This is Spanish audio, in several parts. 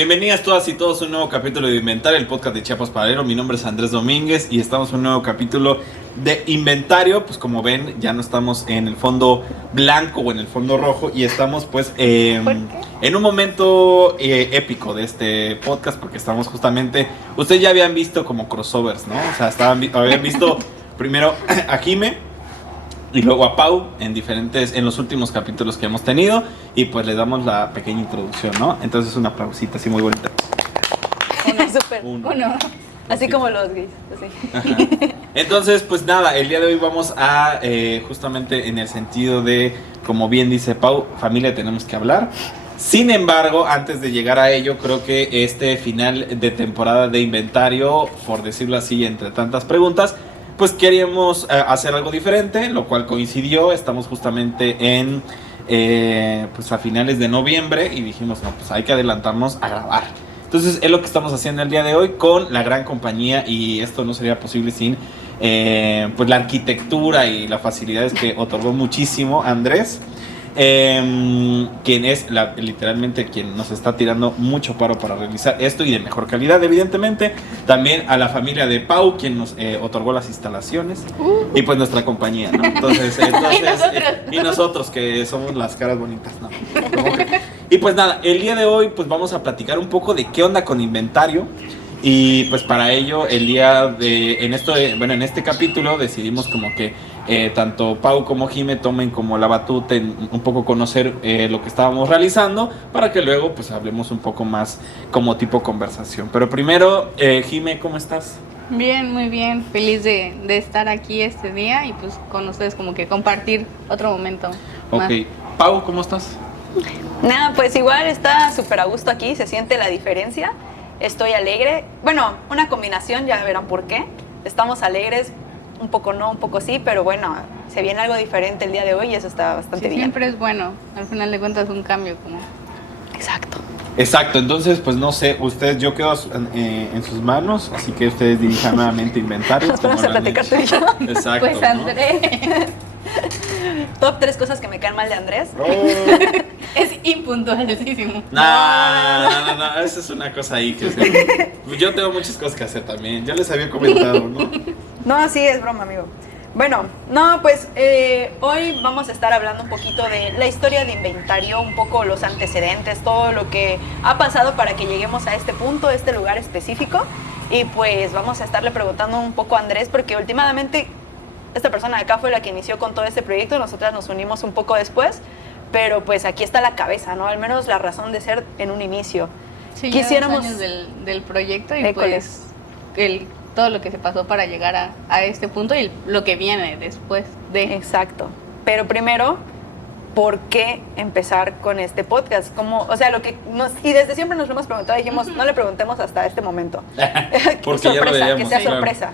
Bienvenidas todas y todos a un nuevo capítulo de Inventario, el podcast de Chiapas Paralelo. Mi nombre es Andrés Domínguez y estamos en un nuevo capítulo de Inventario. Pues como ven, ya no estamos en el fondo blanco o en el fondo rojo y estamos pues en un momento épico de este podcast, porque estamos justamente, ustedes ya habían visto como crossovers, ¿no? O sea, habían visto primero a Jime y luego a Pau en los últimos capítulos que hemos tenido, y pues le damos la pequeña introducción, ¿no? Entonces una aplausita así muy bonita. Uno. Así como los gays, así. Entonces, pues nada, el día de hoy vamos a justamente en el sentido de, como bien dice Pau, familia, tenemos que hablar. Sin embargo, antes de llegar a ello, creo que este final de temporada de Inventario, por decirlo así, entre tantas preguntas, pues queríamos hacer algo diferente, lo cual coincidió. Estamos justamente en pues a finales de noviembre y dijimos, no, pues hay que adelantarnos a grabar. Entonces es lo que estamos haciendo el día de hoy con la gran compañía, y esto no sería posible sin pues la arquitectura y las facilidades que otorgó muchísimo Andrés, quien es literalmente quien nos está tirando mucho paro para realizar esto y de mejor calidad, evidentemente. También a la familia de Pau, quien nos otorgó las instalaciones, y pues nuestra compañía, ¿no? Entonces y nosotros que somos las caras bonitas, ¿no? Y pues nada, el día de hoy pues vamos a platicar un poco de qué onda con Inventario. Y pues para ello en este capítulo decidimos como que tanto Pau como Jime tomen como la batuta en un poco conocer lo que estábamos realizando, para que luego pues hablemos un poco más como tipo conversación. Pero primero, Jime, ¿cómo estás? Bien, muy bien. Feliz de estar aquí este día y pues con ustedes como que compartir otro momento más. Ok. Pau, ¿cómo estás? Nada, pues igual está súper a gusto aquí, se siente la diferencia. Estoy alegre. Bueno, una combinación, ya verán por qué. Estamos alegres, un poco no, un poco sí, pero bueno, se viene algo diferente el día de hoy y eso está bastante bien. Siempre es bueno, al final de cuentas un cambio como... Exacto, entonces pues no sé, yo quedo en sus manos, así que ustedes dirijan nuevamente Inventario. Nos vamos a platicar tú y yo. Exacto. Pues Andrés. Top 3 cosas que me caen mal de Andrés. Oh. Es impuntualísimo. No, esa es una cosa ahí que yo tengo muchas cosas que hacer también, ya les había comentado, ¿no? No, sí, es broma, amigo. Bueno, no, pues hoy vamos a estar hablando un poquito de la historia de Inventario, un poco los antecedentes, todo lo que ha pasado para que lleguemos a este punto, a este lugar específico. Y pues vamos a estarle preguntando un poco a Andrés, porque últimamente esta persona de acá fue la que inició con todo este proyecto, nosotras nos unimos un poco después, pero pues aquí está la cabeza, ¿no? Al menos la razón de ser en un inicio. Sí, Quisiéramos... ya 2 años del proyecto y Écoles. pues todo lo que se pasó para llegar a este punto y lo que viene después de... Exacto. Pero primero, ¿por qué empezar con este podcast? O sea, y desde siempre nos lo hemos preguntado, dijimos, no le preguntemos hasta este momento. Porque sorpresa, ya lo veíamos, que sea claro. sorpresa.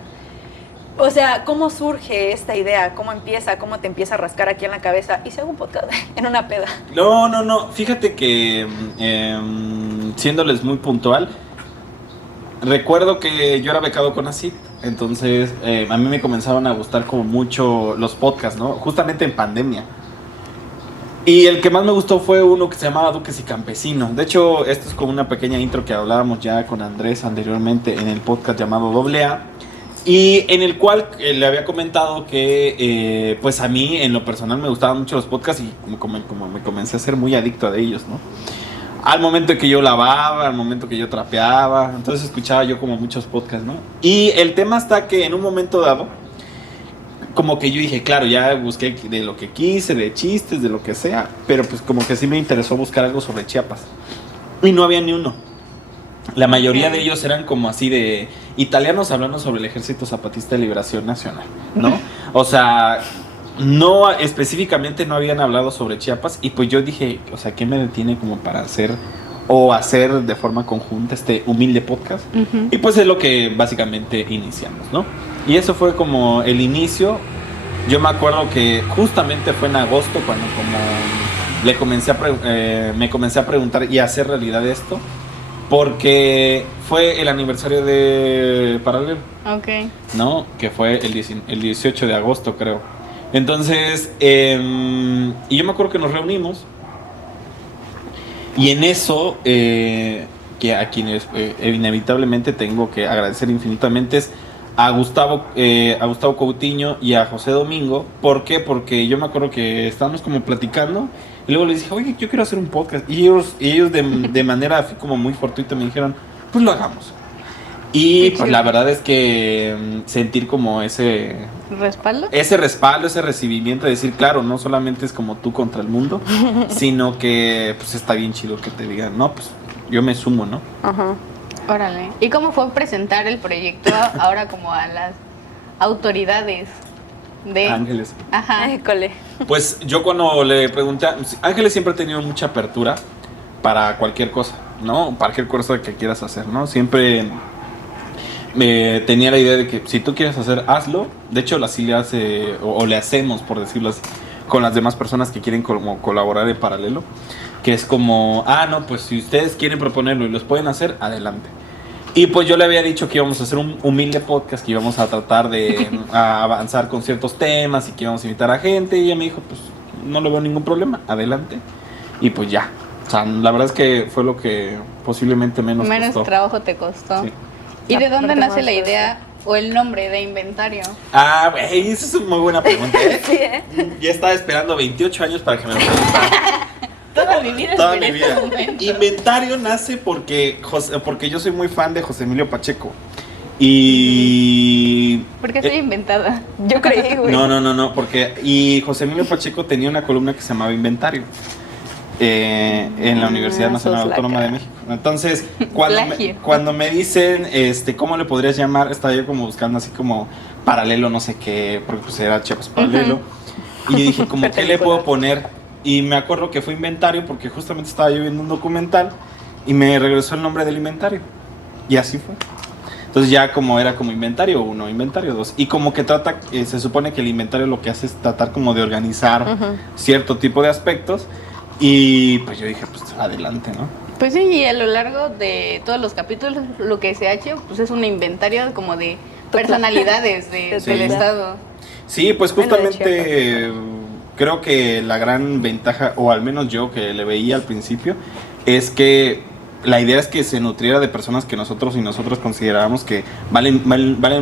O sea, ¿cómo surge esta idea? ¿Cómo empieza? ¿Cómo te empieza a rascar aquí en la cabeza? ¿Y si hago un podcast en una peda? No, fíjate que siéndoles muy puntual, recuerdo que yo era becado con ACID, entonces a mí me comenzaron a gustar como mucho los podcasts, ¿no? Justamente en pandemia. Y el que más me gustó fue uno que se llamaba Duques y Campesinos. De hecho, esto es como una pequeña intro que hablábamos ya con Andrés anteriormente en el podcast llamado AA, y en el cual le había comentado que pues a mí en lo personal me gustaban mucho los podcasts, y como me comencé a ser muy adicto a ellos, ¿no? Al momento que yo lavaba, al momento que yo trapeaba, entonces escuchaba yo como muchos podcasts, ¿no? Y el tema está que en un momento dado, como que yo dije, claro, ya busqué de lo que quise, de chistes, de lo que sea, pero pues como que sí me interesó buscar algo sobre Chiapas. Y no había ni uno. La mayoría de ellos eran como así de italianos hablando sobre el Ejército Zapatista de Liberación Nacional, ¿no? O sea, no específicamente no habían hablado sobre Chiapas, y pues yo dije, o sea, ¿qué me detiene como para hacer de forma conjunta este humilde podcast? Uh-huh. Y pues es lo que básicamente iniciamos, ¿no? Y eso fue como el inicio. Yo me acuerdo que justamente fue en agosto cuando como me comencé a preguntar y a hacer realidad esto, porque fue el aniversario de Paralelo, Ok. ¿no? Que fue el 18 de agosto, creo. Entonces, y yo me acuerdo que nos reunimos, y en eso que a quienes inevitablemente tengo que agradecer infinitamente es a Gustavo Coutinho y a José Domingo. ¿Por qué? Porque yo me acuerdo que estábamos como platicando y luego les dije, oye, yo quiero hacer un podcast. Y ellos de manera así como muy fortuita me dijeron, pues lo hagamos. Y pues la verdad es que sentir como ese ¿Respaldo? ese recibimiento de decir, claro, no solamente es como tú contra el mundo, sino que pues está bien chido que te digan, no, pues yo me sumo, ¿no? Ajá. Órale. ¿Y cómo fue presentar el proyecto ahora como a las autoridades de... Ángeles. Ajá. École. Pues yo cuando le pregunté, Ángeles siempre ha tenido mucha apertura para cualquier cosa, ¿no? Para cualquier cosa que quieras hacer, ¿no? Siempre tenía la idea de que si tú quieres hacer, hazlo. De hecho, así le hace, o le hacemos, por decirlo así, con las demás personas que quieren como colaborar en paralelo. Que es como, no, pues si ustedes quieren proponerlo y los pueden hacer, adelante. Y pues yo le había dicho que íbamos a hacer un humilde podcast, que íbamos a tratar de avanzar con ciertos temas y que íbamos a invitar a gente. Y ella me dijo, pues no le veo ningún problema, adelante. Y pues ya. O sea, la verdad es que fue lo que posiblemente menos costó. Trabajo te costó. Sí. ¿Y de dónde Aparte nace más la idea o el nombre de Inventario? Güey, esa es una muy buena pregunta, ¿eh? Sí, ¿eh? Ya estaba esperando 28 años para que me lo preguntara. Toda mi vida Toda esperé mi este vida. momento. Inventario nace porque yo soy muy fan de José Emilio Pacheco. Y... Porque soy inventada. Yo creí, güey. No, y José Emilio Pacheco tenía una columna que se llamaba Inventario. En la Universidad Nacional sos Autónoma laca. de México. Entonces, Plagio. cuando me dicen, ¿cómo le podrías llamar? Estaba yo como buscando así como paralelo, no sé qué, porque pues era Chiapas paralelo. Y yo dije, como, ¿qué le puedo poner? Y me acuerdo que fue Inventario porque justamente estaba yo viendo un documental y me regresó el nombre del inventario. Y así fue. Entonces ya como era como Inventario 1, Inventario 2. Y como que trata, se supone que el inventario lo que hace es tratar como de organizar cierto tipo de aspectos. Y pues yo dije, pues adelante, ¿no? Pues sí, y a lo largo de todos los capítulos lo que se ha hecho pues es un inventario como de personalidades del estado. Sí, pues Bueno, de justamente creo que la gran ventaja, o al menos yo que le veía al principio, es que la idea es que se nutriera de personas que nosotros considerábamos que valen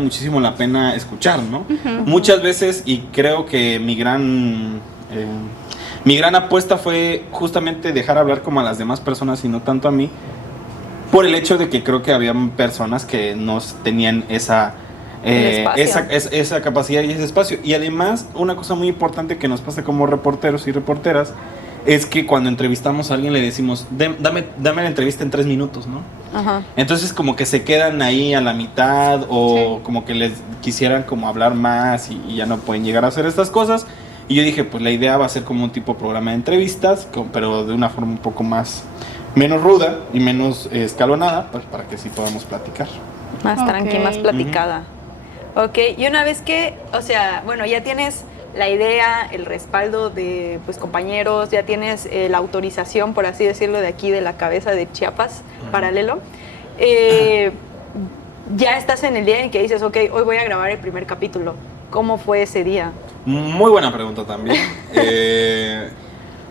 muchísimo la pena escuchar, ¿no? Muchas veces, y creo que mi gran apuesta fue justamente dejar hablar como a las demás personas y no tanto a mí, por el hecho de que creo que había personas que no tenían esa capacidad y ese espacio. Y además, una cosa muy importante que nos pasa como reporteros y reporteras es que cuando entrevistamos a alguien le decimos, dame la entrevista en 3 minutos, ¿no? Ajá. Entonces como que se quedan ahí a la mitad o Sí. como que les quisieran como hablar más y ya no pueden llegar a hacer estas cosas. Y yo dije, pues la idea va a ser como un tipo de programa de entrevistas, pero de una forma un poco menos ruda y menos escalonada, pues para que sí podamos platicar. Más Ok. tranqui, más platicada. Ok, y una vez que, o sea, bueno, ya tienes la idea, el respaldo de pues compañeros, ya tienes la autorización, por así decirlo, de aquí de la cabeza de Chiapas paralelo. Ya estás en el día en que dices, ok, hoy voy a grabar el primer capítulo. ¿Cómo fue ese día? Muy buena pregunta también.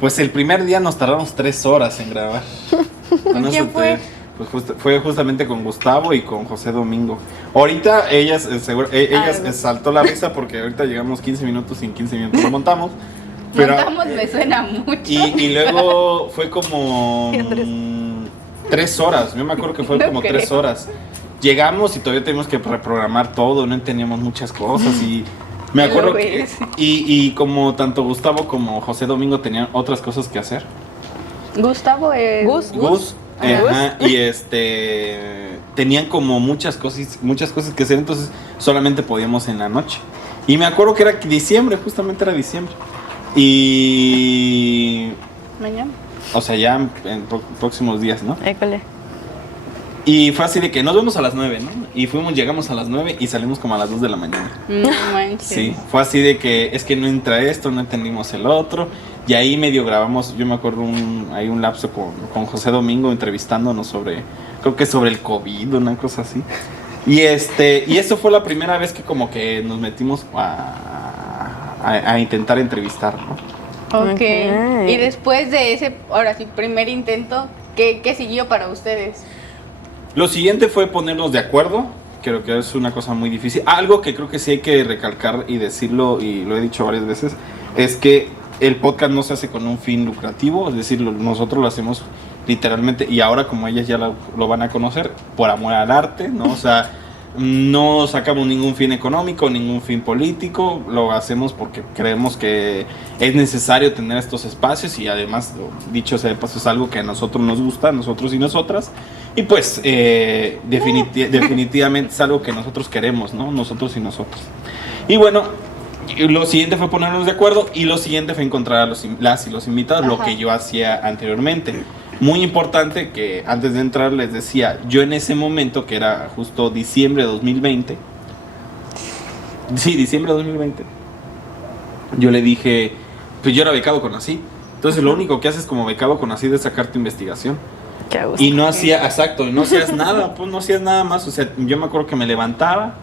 Pues el primer día nos tardamos 3 horas en grabar. ¿Con quién fue? Pues fue justamente con Gustavo y con José Domingo. Ahorita ellas saltó la risa porque ahorita llegamos 15 minutos y en 15 minutos lo montamos. Pero, Montamos me suena mucho. y luego fue como 3 horas. Yo me acuerdo que fue No como creo. 3 horas. Llegamos y todavía teníamos que reprogramar todo, no entendíamos muchas cosas y me acuerdo Lo que ves. y como tanto Gustavo como José Domingo tenían otras cosas que hacer. Gustavo es... Gus, ajá, y tenían como muchas cosas que hacer, entonces solamente podíamos en la noche. Y me acuerdo que era diciembre, justamente era diciembre. Y Mañana. o sea, ya en próximos días, ¿no? École. Y fue así de que nos vemos a las 9, ¿no? Y llegamos a las 9 y salimos como a las 2 de la mañana. No manches. Sí, fue así de que es que no entra esto, no entendimos el otro. Y ahí medio grabamos, yo me acuerdo hay un lapso con José Domingo entrevistándonos creo que sobre el COVID, una cosa así. Y eso fue la primera vez que como que nos metimos a intentar entrevistar, ¿no? Ok. Ok. Y después de ese, ahora sí, primer intento, ¿qué siguió para ustedes? Lo siguiente fue ponernos de acuerdo. Creo que es una cosa muy difícil. Algo que creo que sí hay que recalcar y decirlo, y lo he dicho varias veces, es que el podcast no se hace con un fin lucrativo, es decir, nosotros lo hacemos literalmente, y ahora como ellas ya lo van a conocer, por amor al arte, ¿no? O sea, no sacamos ningún fin económico, ningún fin político, lo hacemos porque creemos que es necesario tener estos espacios y además, dicho sea de paso, es algo que a nosotros nos gusta, a nosotros y nosotras, y pues definitivamente es algo que nosotros queremos, ¿no? Nosotros y nosotros. Y bueno, lo siguiente fue ponernos de acuerdo y lo siguiente fue encontrar a las y los invitados, lo que yo hacía anteriormente. Muy importante que antes de entrar les decía, yo en ese momento, que era justo diciembre de 2020, diciembre de 2020, yo le dije, pues yo era becado con ACID, entonces lo único que haces como becado con ACID es sacar tu investigación. Y no hacía, exacto, y no hacías nada, pues no hacías nada más, o sea, yo me acuerdo que me levantaba,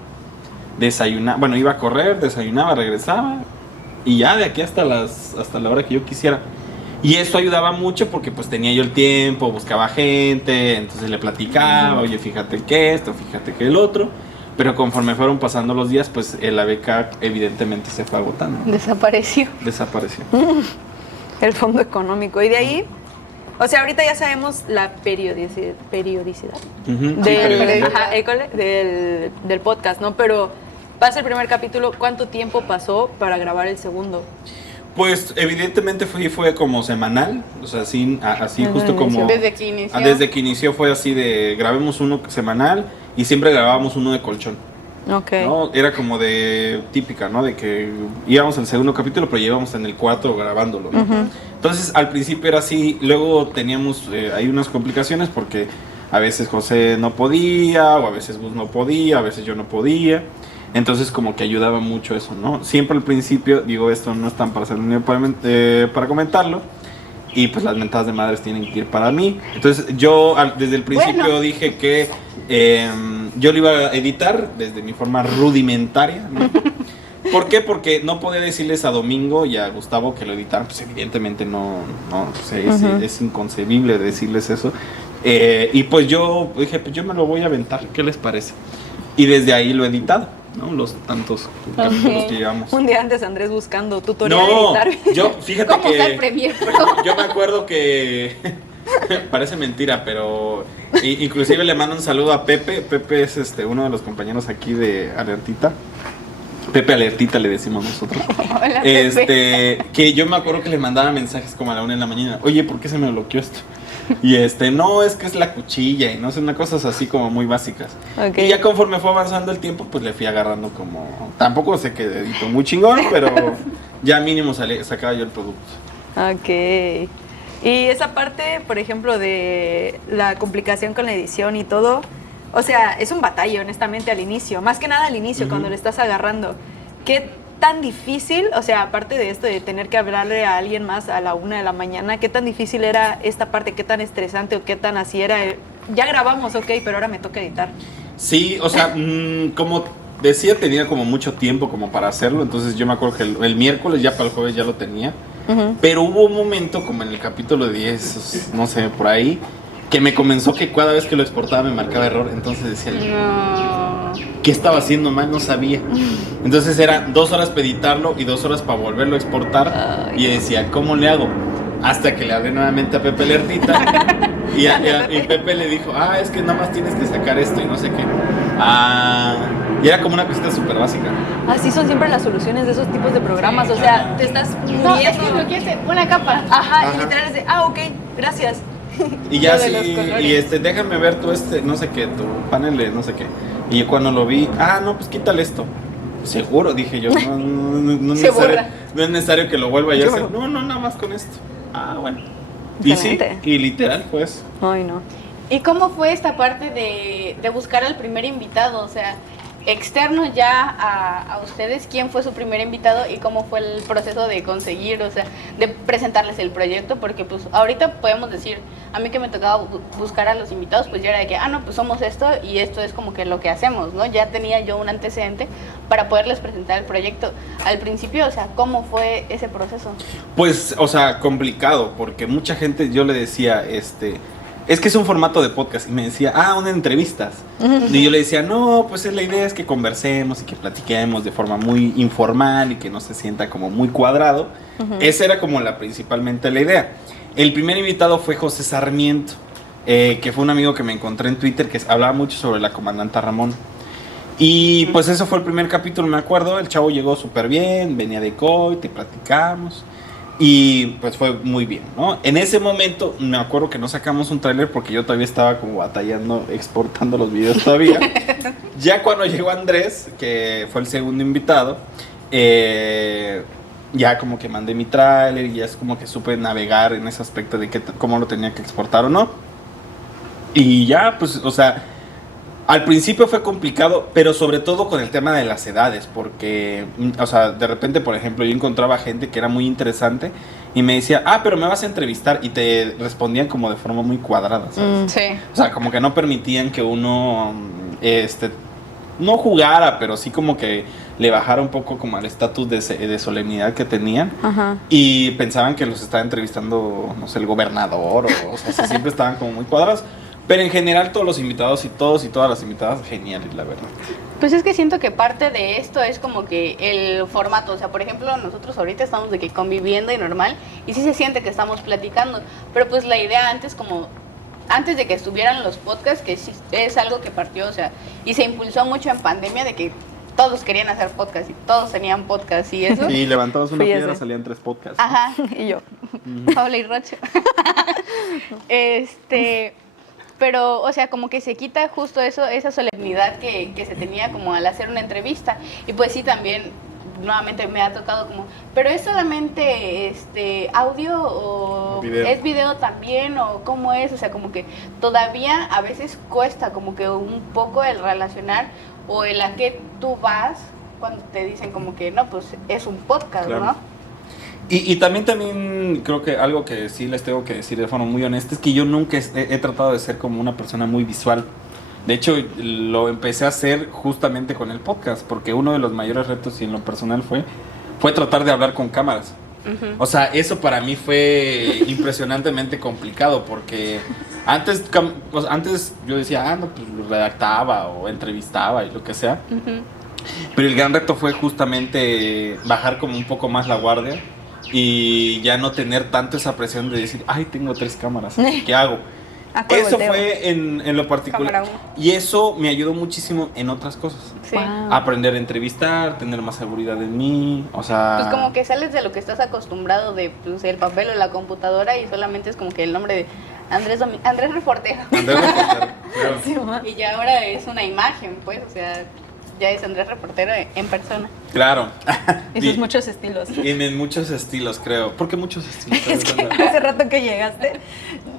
desayunaba, bueno, iba a correr, desayunaba, regresaba, y ya de aquí hasta la hora que yo quisiera. Y eso ayudaba mucho porque pues tenía yo el tiempo, buscaba gente, entonces le platicaba, oye, fíjate que esto, fíjate que el otro. Pero conforme fueron pasando los días, pues la beca evidentemente se fue agotando. Desapareció. El fondo económico. Y de ahí, o sea, ahorita ya sabemos la periodicidad del podcast, ¿no? Pero pasa el primer capítulo, ¿cuánto tiempo pasó para grabar el segundo? Pues evidentemente fue como semanal, o sea, así justo como... Desde que inició. Desde que inició fue así de, grabemos uno semanal y siempre grabábamos uno de colchón. Ok. ¿No? Era como de típica, ¿no? De que íbamos al segundo capítulo, pero llevábamos en el cuarto grabándolo, ¿no? Entonces al principio era así, luego teníamos hay unas complicaciones porque a veces José no podía, o a veces Gus no podía, a veces yo no podía. Entonces como que ayudaba mucho eso, ¿no? Siempre al principio, digo, esto no es tan para para comentarlo, y pues las mentadas de madres tienen que ir para mí. Entonces yo desde el principio dije que yo lo iba a editar desde mi forma rudimentaria, ¿no? ¿Por qué? Porque no podía decirles a Domingo y a Gustavo que lo editaran, pues evidentemente no pues es inconcebible decirles eso. Y pues yo dije, pues yo me lo voy a aventar, ¿qué les parece? Y desde ahí lo he editado, ¿no? Los tantos capítulos que llevamos. Un día antes Andrés buscando tutorial de editar. Yo, fíjate ¿Cómo que... usar Premiere Pro? Yo me acuerdo que... Parece mentira, pero... Inclusive le mando un saludo a Pepe. Pepe es uno de los compañeros aquí de Alertita. Pepe Alertita le decimos nosotros. Hola, Pepe. Que yo me acuerdo que le mandaba mensajes como a la 1 de la mañana. Oye, ¿por qué se me bloqueó esto? Y no, es que es la cuchilla y no sé, unas cosas así como muy básicas. Okay. Y ya conforme fue avanzando el tiempo, pues le fui agarrando como... Tampoco sé que edito muy chingón, pero ya mínimo sacaba yo el producto. Ok. Y esa parte, por ejemplo, de la complicación con la edición y todo, o sea, es un batalla, honestamente, al inicio. Más que nada al inicio, cuando le estás agarrando. ¿Qué tan difícil, o sea, aparte de esto de tener que hablarle a alguien más a la 1 de la mañana, qué tan difícil era esta parte, qué tan estresante o qué tan así era? Ya grabamos, ok, pero ahora me toca editar. Sí, o sea, como decía, tenía como mucho tiempo como para hacerlo, entonces yo me acuerdo que el miércoles ya para el jueves ya lo tenía, pero hubo un momento como en el capítulo 10, no sé, por ahí, que me comenzó que cada vez que lo exportaba me marcaba error, entonces decía, ¿qué estaba haciendo mal? No sabía. Entonces eran 2 horas para editarlo y 2 horas para volverlo a exportar. Y decía, ¿cómo le hago? Hasta que le hablé nuevamente a Pepe Lertita y Pepe le dijo, es que nada más tienes que sacar esto y no sé qué. Y era como una cosita súper básica. Así son siempre las soluciones de esos tipos de programas, o sea, te estás muriendo. No, es que lo que hace una capa. Ajá, y literal es de, ok, gracias. Y ya Lo de sí, los colores. y déjame ver tu no sé qué, tu panel de no sé qué. Y yo cuando lo vi, no, pues quítale esto. Seguro, dije yo, no es necesario que lo vuelva a hacer. No, nada más con esto. Bueno. Y sí, y literal, pues. Ay, no. ¿Y cómo fue esta parte de buscar al primer invitado? O sea, externo ya a ustedes, ¿quién fue su primer invitado y cómo fue el proceso de conseguir, o sea, de presentarles el proyecto? Porque pues ahorita podemos decir, a mí que me tocaba buscar a los invitados, pues ya era de que, no, pues somos esto y esto es como que lo que hacemos, ¿no? Ya tenía yo un antecedente para poderles presentar el proyecto. Al principio, o sea, ¿cómo fue ese proceso? Pues, o sea, complicado, porque mucha gente, yo le decía, es que es un formato de podcast. Y me decía, una entrevistas. Y yo le decía, no, pues la idea es que conversemos y que platiquemos de forma muy informal y que no se sienta como muy cuadrado. Esa era como principalmente la idea. El primer invitado fue José Sarmiento, que fue un amigo que me encontré en Twitter que hablaba mucho sobre la comandanta Ramón. Y pues eso fue el primer capítulo, me acuerdo. El chavo llegó súper bien, venía de Coit y platicamos. Y pues fue muy bien, ¿no? En ese momento me acuerdo que no sacamos un tráiler porque yo todavía estaba como batallando, exportando los videos todavía. Ya cuando llegó Andrés, que fue el segundo invitado, ya como que mandé mi tráiler y ya es como que supe navegar en ese aspecto de cómo lo tenía que exportar o no. Y ya, pues, o sea, al principio fue complicado, pero sobre todo con el tema de las edades, porque, o sea, de repente, por ejemplo, yo encontraba gente que era muy interesante y me decía, pero me vas a entrevistar, y te respondían como de forma muy cuadrada, ¿sabes? Sí. O sea, como que no permitían que uno, no jugara, pero sí como que le bajara un poco como al estatus de solemnidad que tenían. Ajá. Y pensaban que los estaba entrevistando, no sé, el gobernador, o sea, siempre estaban como muy cuadrados. Pero en general todos los invitados y todas las invitadas, geniales, la verdad. Pues es que siento que parte de esto es como que el formato, o sea, por ejemplo, nosotros ahorita estamos de que conviviendo y normal, y sí se siente que estamos platicando, pero pues la idea antes de que estuvieran los podcasts, que sí es algo que partió, o sea, y se impulsó mucho en pandemia de que todos querían hacer podcast y todos tenían podcast y eso. Sí, levantabas una Fíjese. piedra, salían 3 podcasts. ¿No? Ajá, Y yo. Paula y Rocho. Pero, o sea, como que se quita justo eso, esa solemnidad que se tenía como al hacer una entrevista. Y pues sí, también, nuevamente me ha tocado como, ¿pero es solamente audio o Video. es video también o cómo es? O sea, como que todavía a veces cuesta como que un poco el relacionar o el a qué tú vas cuando te dicen como que, no, pues es un podcast, Claro. ¿no? Y también creo que algo que sí les tengo que decir de forma muy honesta es que yo nunca he tratado de ser como una persona muy visual. De hecho, lo empecé a hacer justamente con el podcast, porque uno de los mayores retos y en lo personal fue tratar de hablar con cámaras. O sea, eso para mí fue impresionantemente complicado, porque antes yo decía, no, pues lo redactaba o entrevistaba y lo que sea. Pero el gran reto fue justamente bajar como un poco más la guardia y ya no tener tanto esa presión de decir, tengo 3 cámaras, ¿qué hago? Eso fue en lo particular. Cámara uno. Y eso me ayudó muchísimo en otras cosas. Sí. Wow. Aprender a entrevistar, tener más seguridad en mí, o sea... Pues como que sales de lo que estás acostumbrado de pues, el papel o la computadora y solamente es como que el nombre de Andrés Reportero. Andrés Reportero, claro. Sí, ma. Y ya ahora es una imagen, pues, o sea, ya es Andrés Reportero en persona. Claro. Y sus muchos estilos. Y en muchos estilos, creo. ¿Por qué muchos estilos? Es que hace rato que llegaste,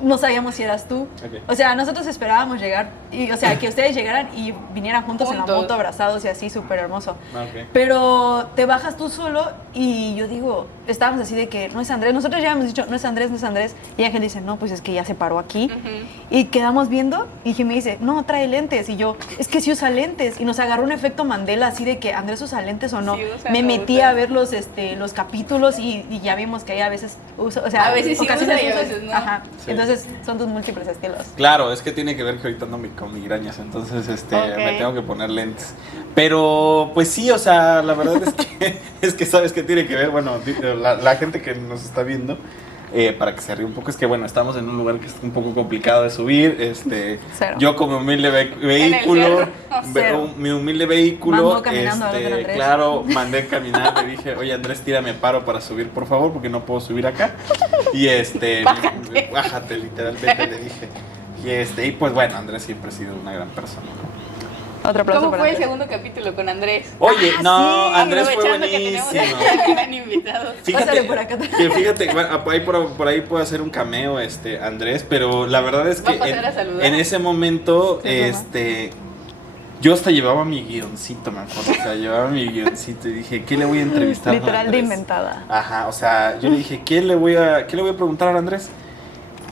no sabíamos si eras tú. Ok. O sea, nosotros esperábamos llegar, o sea, que ustedes llegaran y vinieran juntos en la Juntos. moto, abrazados y así, súper hermoso. Ok. Pero te bajas tú solo y yo digo, estábamos así de que no es Andrés. Nosotros ya hemos dicho, no es Andrés, no es Andrés. Y Ángel dice, no, pues es que ya se paró aquí. Y quedamos viendo y Jimmy dice, no, trae lentes. Y yo, es que sí usa lentes. Y nos agarró un efecto Mandela así de que Andrés usa lentes o no. Sí usa, Me no metí usa. a ver los capítulos y ya vimos que ahí a veces usa, o sea, A veces sí ocasiones usa y a usas- veces no. Ajá. Sí. Entonces son tus múltiples estilos. Claro, es que tiene que ver que ahorita ando con migrañas, entonces Ok. me tengo que poner lentes. Pero pues sí, o sea, la verdad es que sabes que tiene que ver, bueno, la gente que nos está viendo, para que se ríe un poco, es que bueno, estamos en un lugar que es un poco complicado de subir, Cero. yo como humilde vehículo, cerro. Cero. mi humilde vehículo, Mandó caminando a ver a Andrés. claro, mandé caminar, le dije, oye Andrés, tírame paro para subir, por favor, porque no puedo subir acá. Y bájate, literalmente le dije. Y pues bueno, Andrés siempre ha sido una gran persona, ¿no? Otro aplauso ¿Cómo para fue el Andrés. segundo capítulo con Andrés? Oye, Ah, no, sí, Andrés fue Aprovechando que tenemos buenísimo. aquí al gran invitado. Pásale por acá. Fíjate, bueno, por ahí puede hacer un cameo Andrés, pero la verdad es Va a que pasar a saludar. en ese momento, Sí, yo hasta llevaba mi guioncito, me acuerdo, o sea, llevaba mi guioncito y dije, ¿qué le voy a entrevistar a Literal de Andrés? inventada. Ajá, o sea, yo le dije, ¿qué le voy a preguntar a Andrés?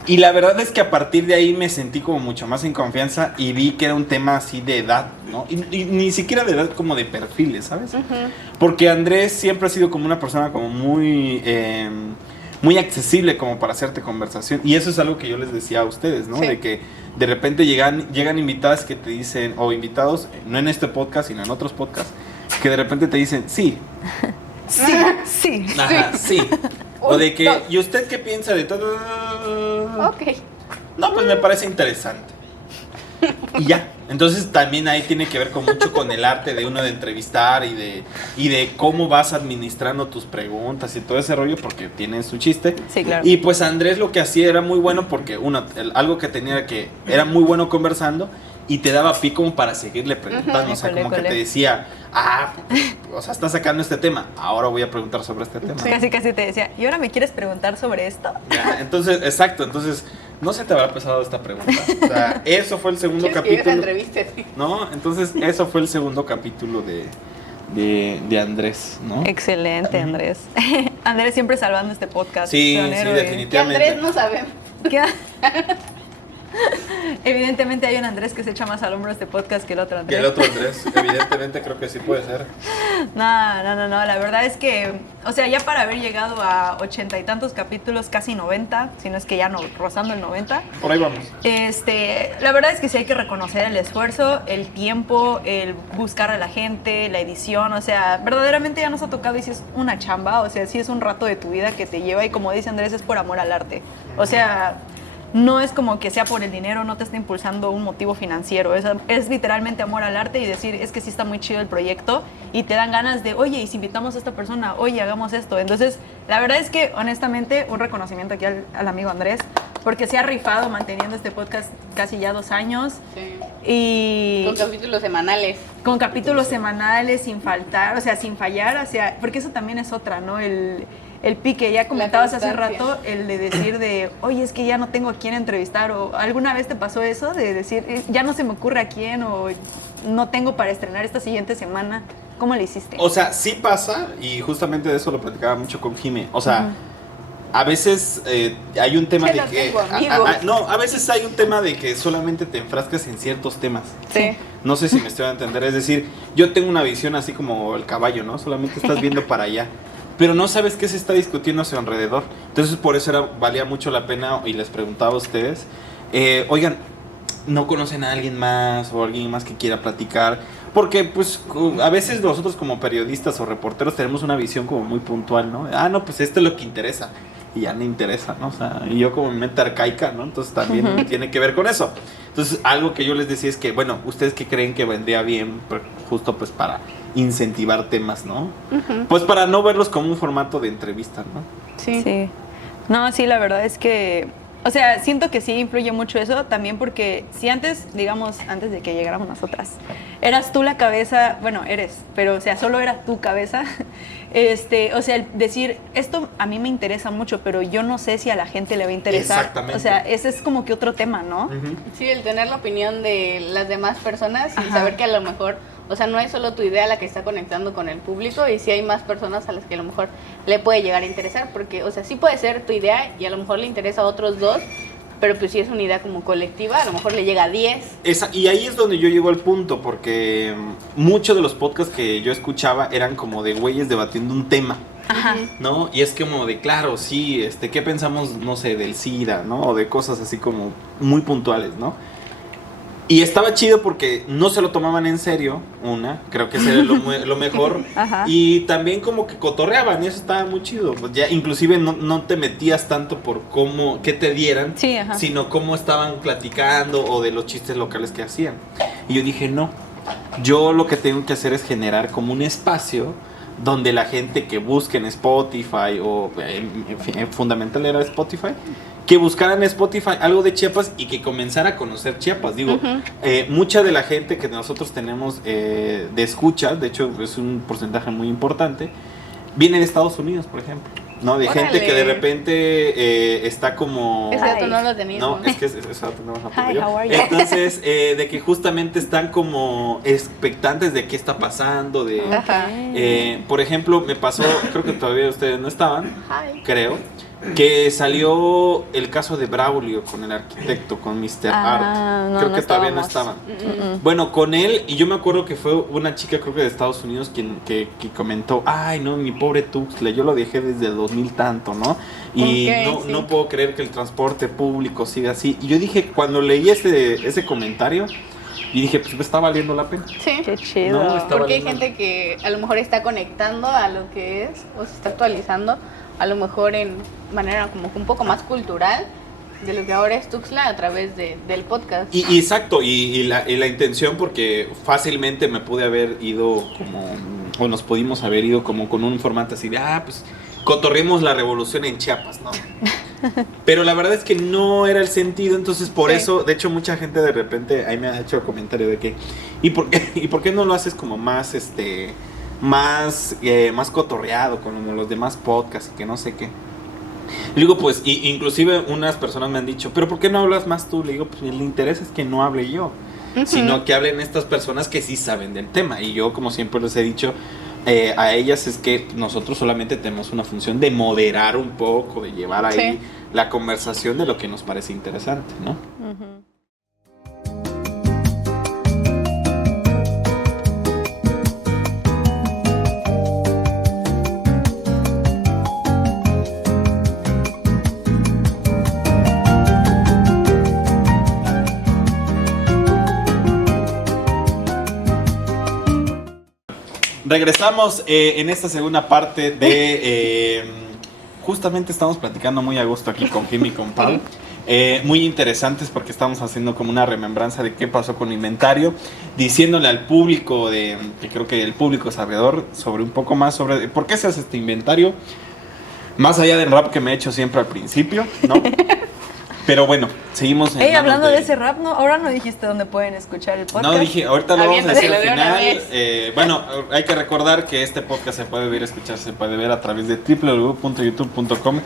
Y la verdad es que a partir de ahí me sentí como mucho más en confianza y vi que era un tema así de edad, ¿no? Y ni siquiera de edad, como de perfiles, ¿sabes? Porque Andrés siempre ha sido como una persona como muy muy accesible como para hacerte conversación. Y eso es algo que yo les decía a ustedes, ¿no? Sí. De que de repente llegan invitadas que te dicen, o invitados, no en este podcast, sino en otros podcasts, que de repente te dicen, sí, Sí, sí. ajá, sí. O de que, Dos. ¿y usted qué piensa de todo? Ok. No, pues me parece interesante. Y ya. Entonces también ahí tiene que ver con mucho con el arte de uno de entrevistar y de cómo vas administrando tus preguntas y todo ese rollo, porque tiene su chiste. Sí, claro. Y pues Andrés lo que hacía era muy bueno porque algo que tenía que era muy bueno conversando y te daba pie como para seguirle preguntando. Ujú. O sea, Híjole, como que híjole. te decía, o sea, está sacando este tema, ahora voy a preguntar sobre este tema. Casi casi te decía, ¿y ahora me quieres preguntar sobre esto? Ya, entonces, exacto, entonces no se te habrá pesado esta pregunta. O sea, eso fue el segundo ¿Quieres que yo esa capítulo. entrevista? Sí. ¿No? Entonces, eso fue el segundo capítulo de Andrés, ¿no? Excelente, Andrés. Andrés siempre salvando este podcast. Sí, pionero sí, de- definitivamente. Que Andrés no sabemos. ¿Qué? Evidentemente hay un Andrés que se echa más al hombro este podcast que el otro Que Andrés. el otro Andrés, evidentemente creo que sí puede ser. No, la verdad es que, o sea, ya para haber llegado a 80 y tantos capítulos, casi 90, si no es que ya no, rozando el 90, Por ahí vamos. la verdad es que sí hay que reconocer el esfuerzo, el tiempo, el buscar a la gente, la edición, o sea, verdaderamente ya nos ha tocado y si es una chamba, o sea, sí es un rato de tu vida que te lleva y como dice Andrés, es por amor al arte. O sea, no es como que sea por el dinero, no te está impulsando un motivo financiero, es literalmente amor al arte y decir, es que sí está muy chido el proyecto y te dan ganas de, oye, y si invitamos a esta persona, oye, hagamos esto. Entonces, la verdad es que, honestamente, un reconocimiento aquí al amigo Andrés, porque se ha rifado manteniendo este podcast casi ya 2 años Sí. y Con capítulos semanales. con capítulos semanales sin faltar, o sea, sin fallar, o sea, porque eso también es otra, ¿no? El pique, ya comentabas hace constancia. rato, el de decir de, oye, es que ya no tengo a quién entrevistar, o alguna vez te pasó eso, de decir, ya no se me ocurre a quién, o no tengo para estrenar esta siguiente semana. ¿Cómo le hiciste? O sea, sí pasa, y justamente de eso lo platicaba mucho con Jime. O sea, a veces hay un tema Yo de no que. tengo amigos. No, a veces hay un tema de que solamente te enfrascas en ciertos temas. Sí. No sé si me estoy a entender. Es decir, yo tengo una visión así como el caballo, ¿no? Solamente estás viendo para allá. Pero no sabes qué se está discutiendo a su alrededor. Entonces, por eso valía mucho la pena, y les preguntaba a ustedes, oigan, ¿no conocen a alguien más o alguien más que quiera platicar? Porque, pues, a veces nosotros como periodistas o reporteros tenemos una visión como muy puntual, ¿no? No, pues esto es lo que interesa. Y ya no interesa, ¿no? O sea, y yo como mi mente arcaica, ¿no? Entonces también tiene que ver con eso. Entonces, algo que yo les decía es que, bueno, ¿ustedes qué creen que vendría bien? Justo pues para incentivar temas, ¿no? Pues para no verlos como un formato de entrevista, ¿no? Sí. Sí. No, sí, la verdad es que, o sea, siento que sí influye mucho eso, también porque si antes, digamos, antes de que llegáramos nosotras, eras tú la cabeza, bueno, eres, pero o sea, solo era tu cabeza, o sea, el decir, esto a mí me interesa mucho, pero yo no sé si a la gente le va a interesar. Exactamente. O sea, ese es como que otro tema, ¿no? Ujú. Sí, el tener la opinión de las demás personas y Ajá. saber que a lo mejor, o sea, no es solo tu idea la que está conectando con el público y sí hay más personas a las que a lo mejor le puede llegar a interesar, porque, o sea, sí puede ser tu idea y a lo mejor le interesa a otros 2, pero pues si es una idea como colectiva, a lo mejor le llega a 10. Y ahí es donde yo llego al punto, porque muchos de los podcasts que yo escuchaba eran como de güeyes debatiendo un tema, Ajá. ¿no? Y es como de, claro, sí, ¿qué pensamos, no sé, del SIDA, ¿no? O de cosas así como muy puntuales, ¿no? Y estaba chido porque no se lo tomaban en serio, creo que ese era lo mejor. Ajá. Y también como que cotorreaban, y eso estaba muy chido. Pues ya inclusive no te metías tanto por qué te dieran, Sí, ajá. sino cómo estaban platicando o de los chistes locales que hacían. Y yo dije, no, yo lo que tengo que hacer es generar como un espacio donde la gente que busque en Spotify o en fundamental era Spotify, que buscara en Spotify algo de Chiapas y que comenzara a conocer Chiapas. Digo, mucha de la gente que nosotros tenemos de escucha, de hecho es un porcentaje muy importante, viene de Estados Unidos, por ejemplo, ¿no? De Órale. gente que de repente está como... Ese dato no lo teníamos. No, es que eso no lo Hi, yo. how are you? Entonces, de que justamente están como expectantes de qué está pasando, de... Ajá. por ejemplo, me pasó, creo que todavía ustedes no estaban, Hi. creo, Que salió el caso de Braulio con el arquitecto, con Mr. Art. Creo que todavía no estaban. Bueno, con él, y yo me acuerdo que fue una chica, creo que de Estados Unidos, que comentó, ay, no, mi pobre Tuxtla, yo lo dejé desde el 2000 tanto, ¿no? Y no puedo creer que el transporte público siga así. Y yo dije, cuando leí ese comentario, y dije, pues me está valiendo la pena. Sí, Qué chido. No, está porque hay valiendo. gente que a lo mejor está conectando a lo que es, o se está actualizando, a lo mejor en manera como que un poco más cultural de lo que ahora es Tuxtla a través del podcast. Y exacto, y la intención, porque fácilmente me pude haber ido como, o nos pudimos haber ido como con un formato así de, pues cotorremos la revolución en Chiapas, ¿no? Pero la verdad es que no era el sentido, entonces por eso, de hecho mucha gente de repente ahí me ha hecho el comentario de que, ¿y por qué no lo haces como más, más cotorreado con los demás podcasts y que no sé qué? Le digo, pues, inclusive unas personas me han dicho, ¿pero por qué no hablas más tú? Le digo, pues el interés es que no hable yo, sino que hablen estas personas que sí saben del tema. Y yo, como siempre les he dicho a ellas, es que nosotros solamente tenemos una función de moderar un poco, de llevar ahí la conversación de lo que nos parece interesante, ¿no? Regresamos en esta segunda parte de... justamente estamos platicando muy a gusto aquí con Jimmy y con Pau. Muy interesantes porque estamos haciendo como una remembranza de qué pasó con Inventario, diciéndole al público, que creo que el público sabedor, sobre un poco más sobre por qué se hace este inventario, más allá del rap que me he hecho siempre al principio, ¿no? Pero bueno, seguimos en hablando de ese rap, ¿no? Ahora no dijiste dónde pueden escuchar el podcast. No, dije, ahorita lo vamos a decir al Aviéntaselo de una final. Bueno, hay que recordar que este podcast se puede ver, escuchar, se puede ver a través de www.youtube.com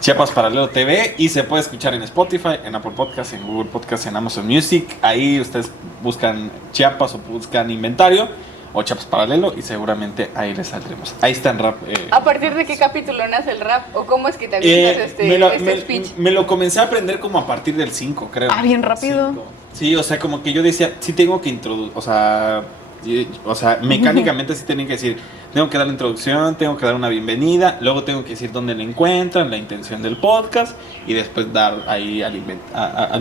Chiapas Paralelo TV y se puede escuchar en Spotify, en Apple Podcasts, en Google Podcasts, en Amazon Music. Ahí ustedes buscan Chiapas o buscan Inventario o Chiapas Paralelo y seguramente ahí les saldremos. Ahí está en rap. ¿A partir de qué capítulo nace el rap? ¿O cómo es que te avientas este speech? Me lo comencé a aprender como a partir del 5, creo. Bien rápido. 5. Sí, o sea, como que yo decía, sí tengo que introducir, o sea, mecánicamente sí tenía que decir, tengo que dar la introducción, tengo que dar una bienvenida, luego tengo que decir dónde la encuentran, la intención del podcast y después dar ahí al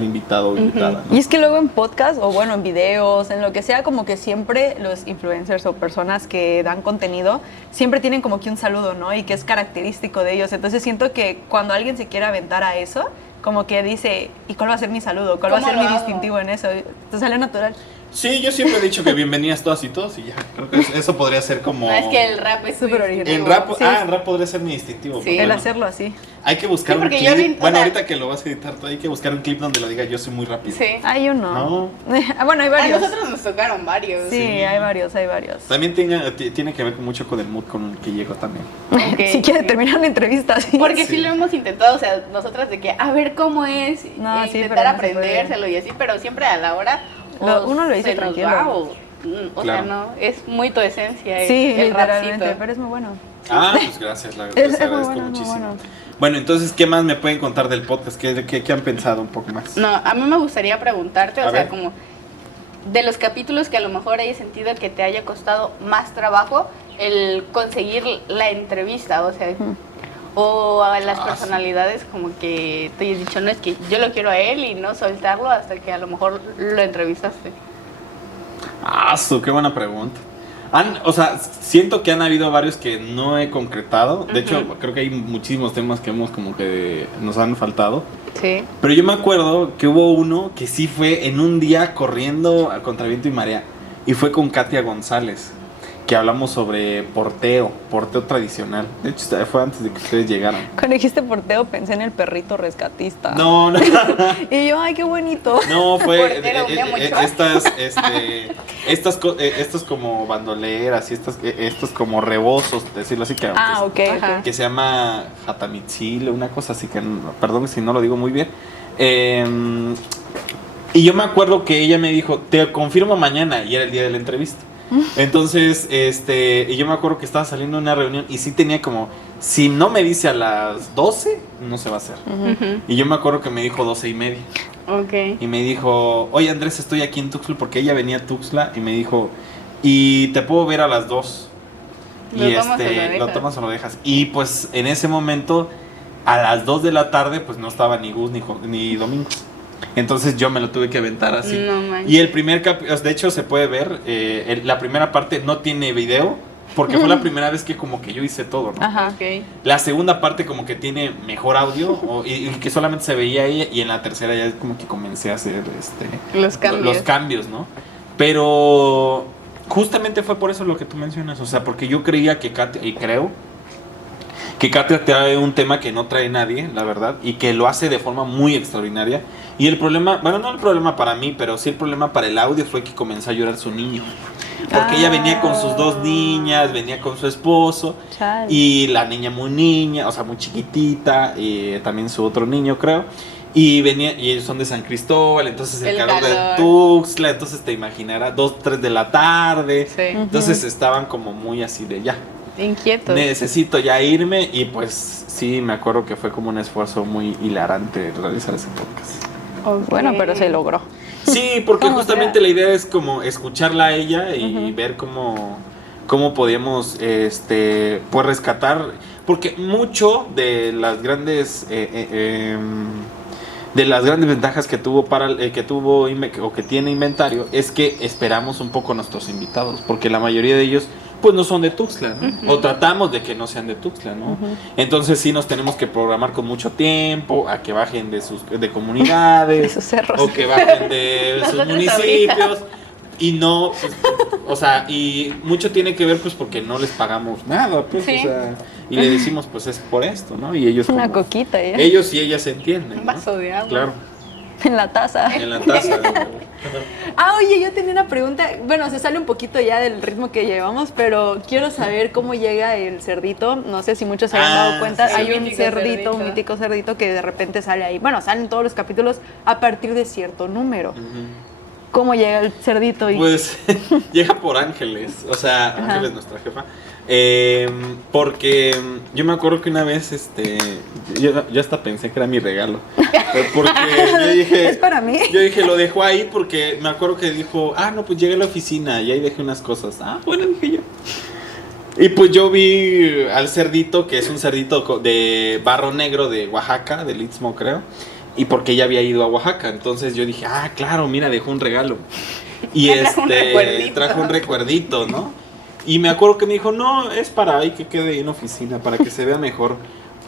invitado o invitada, ¿no? Y es que luego en podcast o bueno, en videos, en lo que sea, como que siempre los influencers o personas que dan contenido siempre tienen como que un saludo, ¿no? Y que es característico de ellos. Entonces siento que cuando alguien se quiere aventar a eso, como que dice, ¿y cuál va a ser mi saludo? ¿Cuál va a ser mi distintivo en eso? Te sale natural. Sí, yo siempre he dicho que bienvenidas todas y todos y ya, creo que eso podría ser como... No, es que el rap es súper original. En rap, Sí. en rap podría ser mi distintivo. Sí. El Bueno, hacerlo así. hay que buscar Sí, un porque clip. yo vi- o Bueno, sea- ahorita que lo vas a editar todo, hay que buscar un clip donde lo diga yo soy muy rápido. Sí. Yo no. No. Bueno, hay A varios. nosotros nos tocaron varios. Sí, hay varios. También tiene que ver mucho con el mood con el que llego también. Ok, Si quiere sí. terminar la entrevista así. Porque sí Sí. lo hemos intentado, o sea, nosotras de que a ver cómo es, No, e sí, intentar pero no se puede. aprendérselo y así, pero siempre a la hora Uno lo dice se nos tranquilo. va, o Claro. sea, no, es muy tu esencia, Sí, el literalmente, rapcito. pero es muy bueno. Pues gracias, les Es muy agradezco bueno, muy muchísimo. bueno. Bueno, entonces, ¿qué más me pueden contar del podcast? ¿Qué han pensado un poco más? No, a mí me gustaría preguntarte, A o sea, ver. como de los capítulos que a lo mejor hayas sentido que te haya costado más trabajo el conseguir la entrevista, o sea, o a las personalidades como que te hayas dicho, no, es que yo lo quiero a él y no soltarlo hasta que a lo mejor lo entrevistaste. Qué buena pregunta. O sea, siento que han habido varios que no he concretado. De hecho, creo que hay muchísimos temas que hemos como que nos han faltado. Sí. Pero yo me acuerdo que hubo uno que sí fue en un día corriendo a contra viento y marea. Y fue con Katia González, que hablamos sobre porteo tradicional. De hecho, fue antes de que ustedes llegaran. Cuando dijiste porteo pensé en el perrito rescatista. No. Y yo, ay, qué bonito. No, fue Portero, un día muy chulo. estas como bandoleras y estos como rebozos, decirlo así, Ok. Ajá. que se llama Jatamitzil, una cosa así que, perdón si no lo digo muy bien. Y yo me acuerdo que ella me dijo, te confirmo mañana, y era el día de la entrevista. Entonces, y yo me acuerdo que estaba saliendo de una reunión y sí tenía como si no me dice a las 12, no se va a hacer. Ujú. Y yo me acuerdo que me dijo 12:30. Ok. Y me dijo, oye Andrés, estoy aquí en Tuxtla, porque ella venía a Tuxtla. Y me dijo, y te puedo ver a las 2. ¿Lo Y tomas o lo lo dejas? tomas o lo dejas. Y pues en ese momento, a las 2 de la tarde, pues no estaba ni Gus ni Domingo. Entonces yo me lo tuve que aventar así. No manches. Y el primer capítulo, de hecho se puede ver, la primera parte no tiene video, porque fue la primera vez que como que yo hice todo, ¿no? Ajá. Ok. La segunda parte como que tiene mejor audio, y que solamente se veía ella, y en la tercera ya como que comencé a hacer Los cambios. los cambios, ¿no? Pero justamente fue por eso lo que tú mencionas, o sea, porque yo creía que Katia, y creo que Katia trae un tema que no trae nadie, la verdad, y que lo hace de forma muy extraordinaria. Y el problema, bueno, no el problema para mí, pero sí el problema para el audio fue que comenzó a llorar su niño. Porque ella venía con sus 2 niñas, venía con su esposo, Chale. y la niña muy niña, o sea, muy chiquitita, y también su otro niño, creo. Y venía, y ellos son de San Cristóbal, entonces el El calor de calor. Tuxtla, entonces te imaginarás, 2, 3 de la tarde. Sí. Entonces estaban como muy así de ya. Inquietos. Necesito ya irme, y pues sí, me acuerdo que fue como un esfuerzo muy hilarante realizar ese podcast. Ok. Bueno, pero se logró. Sí, porque Como justamente sea. la idea es como escucharla a ella y Ujú. ver cómo podíamos pues rescatar, porque mucho de las grandes ventajas que tuvo o que tiene Inventario es que esperamos un poco a nuestros invitados, porque la mayoría de ellos pues no son de Tuxtla, ¿no? O tratamos de que no sean de Tuxtla, ¿no? Entonces sí nos tenemos que programar con mucho tiempo a que bajen de comunidades, De sus cerros. o que bajen de sus Nosotros municipios. Y no, pues, o sea, y mucho tiene que ver pues porque no les pagamos nada, pues, Sí. o sea, y le decimos pues es por esto, ¿no? Y ellos Una como- coquita ya. ellos y ellas se entienden, Un ¿no? vaso de agua. Claro, En la taza. en la taza. Ah, oye, yo tenía una pregunta. Bueno, se sale un poquito ya del ritmo que llevamos, pero quiero saber cómo llega el cerdito. No sé si muchos se hayan dado cuenta. sí. Hay El un mítico cerdito, cerdito. un mítico cerdito que de repente sale ahí. Bueno, salen todos los capítulos a partir de cierto número. Ujú. ¿Cómo llega el cerdito? Y... Pues llega por Ángeles, o sea, Ajá. Ángeles, nuestra jefa. Porque yo me acuerdo que una vez, yo hasta pensé que era mi regalo. Porque yo dije, ¿Es para mí? yo dije, lo dejo ahí porque me acuerdo que dijo, no, pues llegué a la oficina y ahí dejé unas cosas. Bueno, dije yo. Y pues yo vi al cerdito, que es un cerdito de Barro Negro de Oaxaca, del Istmo, creo. Y porque ella había ido a Oaxaca, entonces yo dije, claro, mira, dejó un regalo. Y Trajo un recuerdito. trajo un recuerdito, ¿no? Y me acuerdo que me dijo, no, es para ahí que quede en oficina, para que se vea mejor.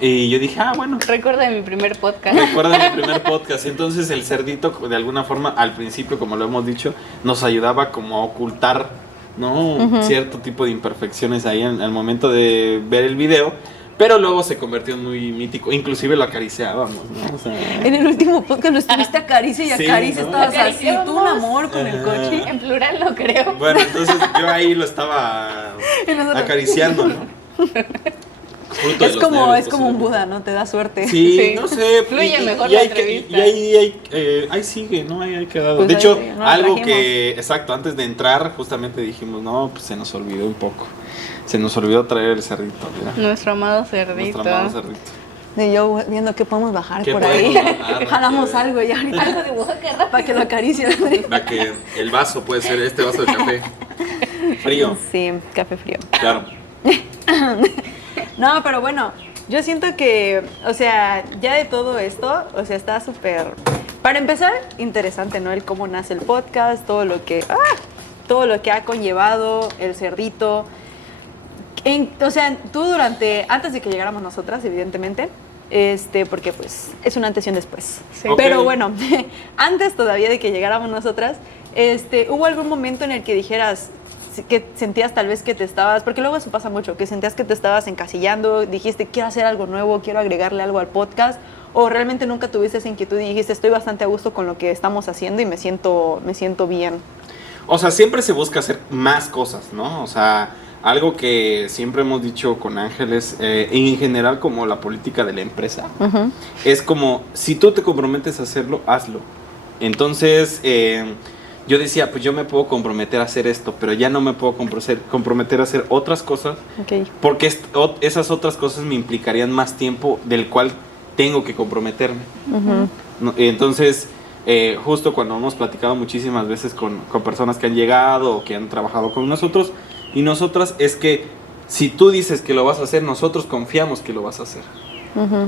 Y yo dije, bueno, Recuerda de mi primer podcast. recuerda mi primer podcast. Entonces el cerdito, de alguna forma, al principio, como lo hemos dicho, nos ayudaba como a ocultar, ¿no? Cierto tipo de imperfecciones ahí al momento de ver el video. Pero luego se convirtió en muy mítico. Inclusive lo acariciábamos, ¿no? O sea, En el último podcast lo estuviste acaricia y Sí, acaricia, ¿no? estabas así, Acariciamos. tú un amor con el Ajá. coche. En plural lo creo. bueno, entonces yo ahí lo estaba Y nosotros- acariciando, ¿no? Fruto de Es los como, nervios, es como un posiblemente. Buda, ¿no? Te da suerte. Sí, Sí. no sé. Fluye mejor y la ahí entrevista. y ahí sigue, ¿no? Ahí quedado. Pues de ahí hecho, sigue, no lo algo trajimos. que, exacto, antes de entrar, justamente dijimos, no, pues se nos olvidó un poco. Se nos olvidó traer el cerdito, mira. Nuestro amado cerdito. Nuestro amado cerdito. Y yo viendo que podemos bajar ¿Qué por podemos ahí. bajar? Jalamos algo y ahorita Algo de Oaxaca. para que lo acaricie. Va que el vaso puede ser este vaso de café. Frío, Sí, café frío. claro. No, pero bueno, yo siento que, o sea, ya de todo esto, o sea, está súper... Para empezar, interesante, ¿no? El cómo nace el podcast, todo lo que ha conllevado, el cerdito. O sea, tú antes de que llegáramos nosotras, evidentemente, porque pues es un antes y un después. Sí. Ok. Pero bueno, antes todavía de que llegáramos nosotras, ¿hubo algún momento en el que dijeras que sentías tal vez que te estabas, porque luego eso pasa mucho, que sentías que te estabas encasillando, dijiste quiero hacer algo nuevo, quiero agregarle algo al podcast, o realmente nunca tuviste esa inquietud y dijiste estoy bastante a gusto con lo que estamos haciendo y me siento bien? O sea, siempre se busca hacer más cosas, ¿no? O sea, algo que siempre hemos dicho con Ángeles, en general como la política de la empresa, es como, si tú te comprometes a hacerlo, hazlo. Entonces, yo decía, pues yo me puedo comprometer a hacer esto, pero ya no me puedo comprometer a hacer otras cosas, porque esas otras cosas me implicarían más tiempo del cual tengo que comprometerme. Entonces, justo cuando hemos platicado muchísimas veces con personas que han llegado o que han trabajado con nosotros y nosotras, es que si tú dices que lo vas a hacer, nosotros confiamos que lo vas a hacer.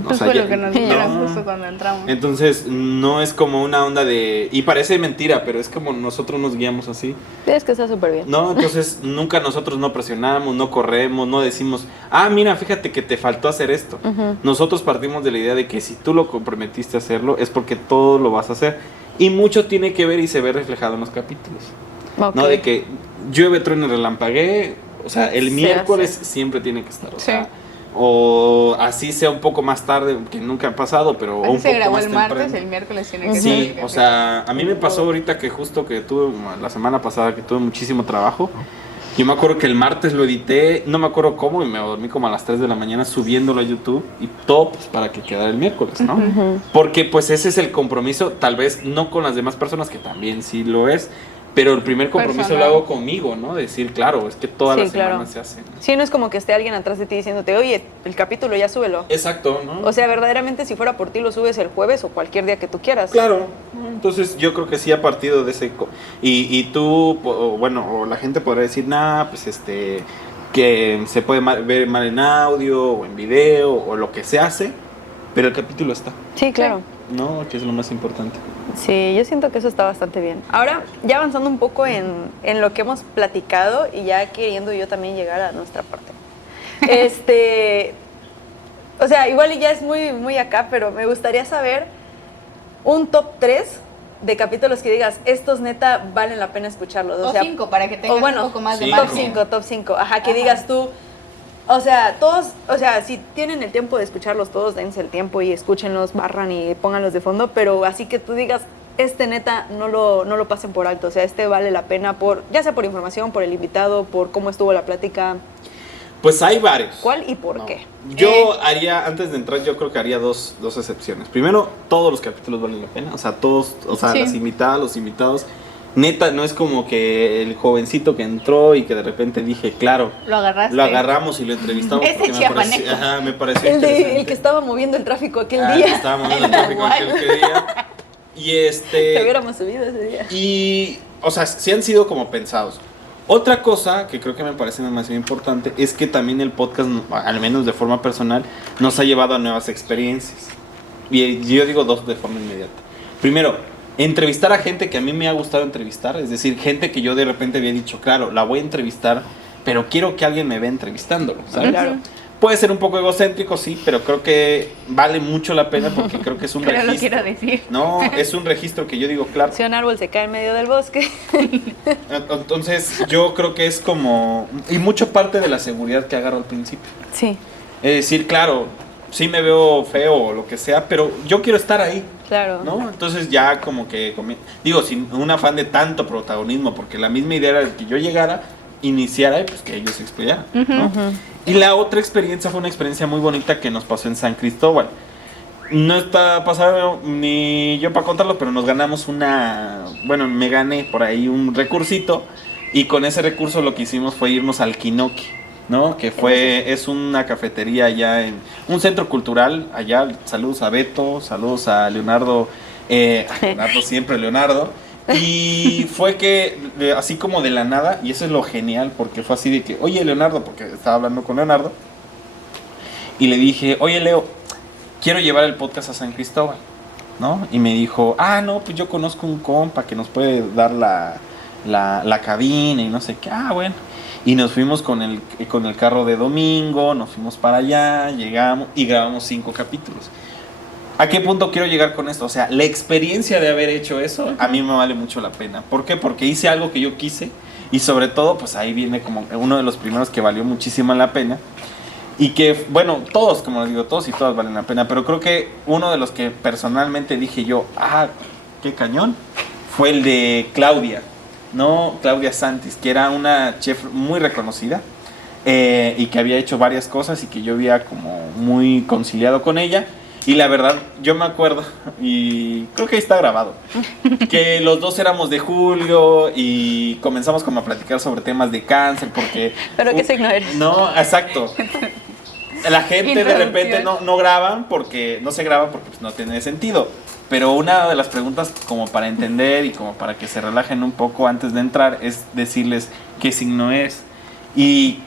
Pues fue lo que nos dijeron justo cuando entramos. Entonces no es como una onda de... Y parece mentira, pero es como nosotros nos guiamos así. Es que está súper bien. No, entonces nunca nosotros no presionamos, no corremos, no decimos, mira, fíjate que te faltó hacer esto. Nosotros partimos de la idea de que si tú lo comprometiste a hacerlo, es porque todo lo vas a hacer. Y mucho tiene que ver y se ve reflejado en los capítulos. No de que llueve, truene, relampaguee. O sea, el miércoles siempre tiene que estar. O sea, o así sea un poco más tarde, que nunca ha pasado, pero un se poco grabó más el martes, temprano. el miércoles tiene que Sí, ser. o sea, a mí me pasó ahorita que justo que tuve, la semana pasada que tuve muchísimo trabajo. Yo me acuerdo que el martes lo edité, no me acuerdo cómo, y me dormí como a las 3 de la mañana subiéndolo a YouTube y todo pues, para que quedara el miércoles, ¿no? Porque pues ese es el compromiso, tal vez no con las demás personas, que también sí lo es, pero el primer compromiso Personal. lo hago conmigo, ¿no? Decir, claro, es que todas las semanas se hace, ¿no? Sí, no es como que esté alguien atrás de ti diciéndote, oye, el capítulo ya súbelo. Exacto, ¿no? O sea, verdaderamente si fuera por ti lo subes el jueves o cualquier día que tú quieras. Claro, entonces yo creo que sí ha partido de ese... Y tú, o la gente podrá decir, pues que se puede ver mal en audio o en video o lo que se hace, pero el capítulo está, Sí, claro. ¿no? Que es lo más importante. Sí, yo siento que eso está bastante bien. Ahora, ya avanzando un poco en lo que hemos platicado y ya queriendo yo también llegar a nuestra parte. O sea, igual y ya es muy, muy acá, pero me gustaría saber un top 3 de capítulos que digas, estos neta valen la pena escucharlos. O 5, para que tengas un poco más de margen. Top 5, ajá, que digas tú, o sea, todos, o sea, si tienen el tiempo de escucharlos todos, dense el tiempo y escúchenlos, barran y pónganlos de fondo, pero así que tú digas, neta, no lo pasen por alto, o sea, vale la pena ya sea por información, por el invitado, por cómo estuvo la plática. Pues hay varios. ¿Cuál y por qué? Yo haría, antes de entrar, yo creo que haría dos excepciones. Primero, todos los capítulos valen la pena, o sea, todos, o sea, las invitadas, los invitados. Neta, no es como que el jovencito que entró y que de repente dije, claro, lo agarramos y lo entrevistamos. Ese chiapaneco. Me pareció interesante. El que estaba moviendo el tráfico aquel día. El que estaba moviendo el tráfico aquel día. Y Te hubiéramos subido ese día. Y, o sea, sí han sido como pensados. Otra cosa que creo que me parece demasiado importante es que también el podcast, al menos de forma personal, nos ha llevado a nuevas experiencias. Y yo digo dos de forma inmediata. Primero, entrevistar a gente que a mí me ha gustado entrevistar, es decir, gente que yo de repente había dicho, claro, la voy a entrevistar, pero quiero que alguien me vea entrevistándolo, ¿sabes? Claro. Puede ser un poco egocéntrico, sí, pero creo que vale mucho la pena porque creo que es un registro. Lo quiero decir. No, es un registro que yo digo, claro. Si un árbol se cae en medio del bosque. Entonces, yo creo que es como... Y mucho parte de la seguridad que agarro al principio. Sí. Es decir, claro, sí me veo feo o lo que sea, pero yo quiero estar ahí. Claro. ¿No? Entonces ya como que... Digo, sin un afán de tanto protagonismo, porque la misma idea era que yo llegara, iniciara y pues que ellos se explicaran, ¿no? Y la otra experiencia fue una experiencia muy bonita que nos pasó en San Cristóbal. No está pasado ni yo para contarlo, pero nos ganamos me gané por ahí un recursito y con ese recurso lo que hicimos fue irnos al Kinoki, ¿no? Que es una cafetería allá en un centro cultural allá. Saludos a Beto, saludos a Leonardo, siempre Leonardo. Y fue que, así como de la nada, y eso es lo genial, porque fue así de que, oye Leonardo, porque estaba hablando con Leonardo, y le dije, oye Leo, quiero llevar el podcast a San Cristóbal, ¿no? Y me dijo, no, pues yo conozco un compa que nos puede dar la cabina y no sé qué, bueno. Y nos fuimos con el carro de domingo, nos fuimos para allá, llegamos y grabamos 5 capítulos. ¿A qué punto quiero llegar con esto? O sea, la experiencia de haber hecho eso a mí me vale mucho la pena. ¿Por qué? Porque hice algo que yo quise y sobre todo, pues ahí viene como uno de los primeros que valió muchísimo la pena. Y que, bueno, todos, como les digo, todos y todas valen la pena, pero creo que uno de los que personalmente dije yo, qué cañón, fue el de Claudia, ¿no? Claudia Santis, que era una chef muy reconocida y que había hecho varias cosas y que yo había como muy conciliado con ella. Y la verdad, yo me acuerdo, y creo que ahí está grabado, que los dos éramos de Julio y comenzamos como a platicar sobre temas de cáncer, porque... ¿Pero qué signo eres? No, exacto. La gente de repente no graban porque no se graba porque pues, no tiene sentido. Pero una de las preguntas como para entender y como para que se relajen un poco antes de entrar es decirles qué signo es. Y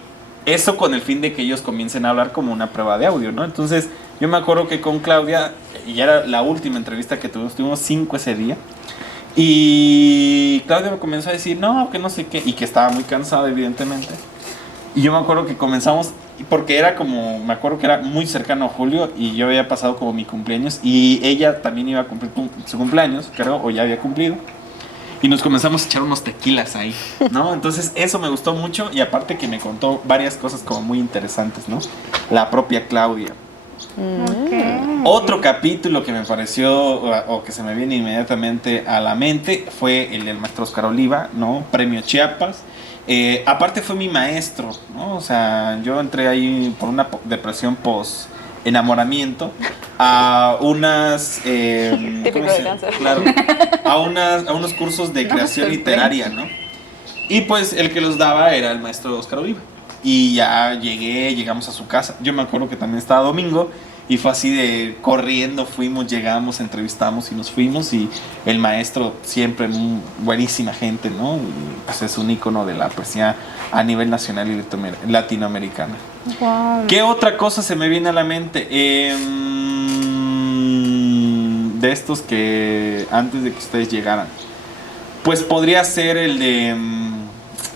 eso con el fin de que ellos comiencen a hablar como una prueba de audio, ¿no? Entonces yo me acuerdo que con Claudia, y ya era la última entrevista que tuvimos 5 ese día. Y Claudia me comenzó a decir, no, que no sé qué, y que estaba muy cansada evidentemente. Y yo me acuerdo que comenzamos, porque era como, me acuerdo que era muy cercano a Julio y yo había pasado como mi cumpleaños y ella también iba a cumplir su cumpleaños, creo, o ya había cumplido. Y nos comenzamos a echar unos tequilas ahí, ¿no? Entonces eso me gustó mucho y aparte que me contó varias cosas como muy interesantes, ¿no? La propia Claudia. Okay. Otro capítulo que me pareció o que se me viene inmediatamente a la mente fue el del maestro Oscar Oliva, ¿no? Premio Chiapas. Aparte fue mi maestro, ¿no? O sea, yo entré ahí por una depresión post enamoramiento a unas típico de cáncer. Claro, a unos cursos de creación literaria, ¿no? Y pues el que los daba era el maestro Oscar Oliva. Y ya llegamos a su casa. Yo me acuerdo que también estaba domingo y fue así de corriendo, llegamos, entrevistamos y nos fuimos. Y el maestro siempre buenísima gente, ¿no? Y pues es un ícono de la poesía a nivel nacional y latinoamericana. Wow. ¿Qué otra cosa se me viene a la mente? De estos que antes de que ustedes llegaran. Pues podría ser el de...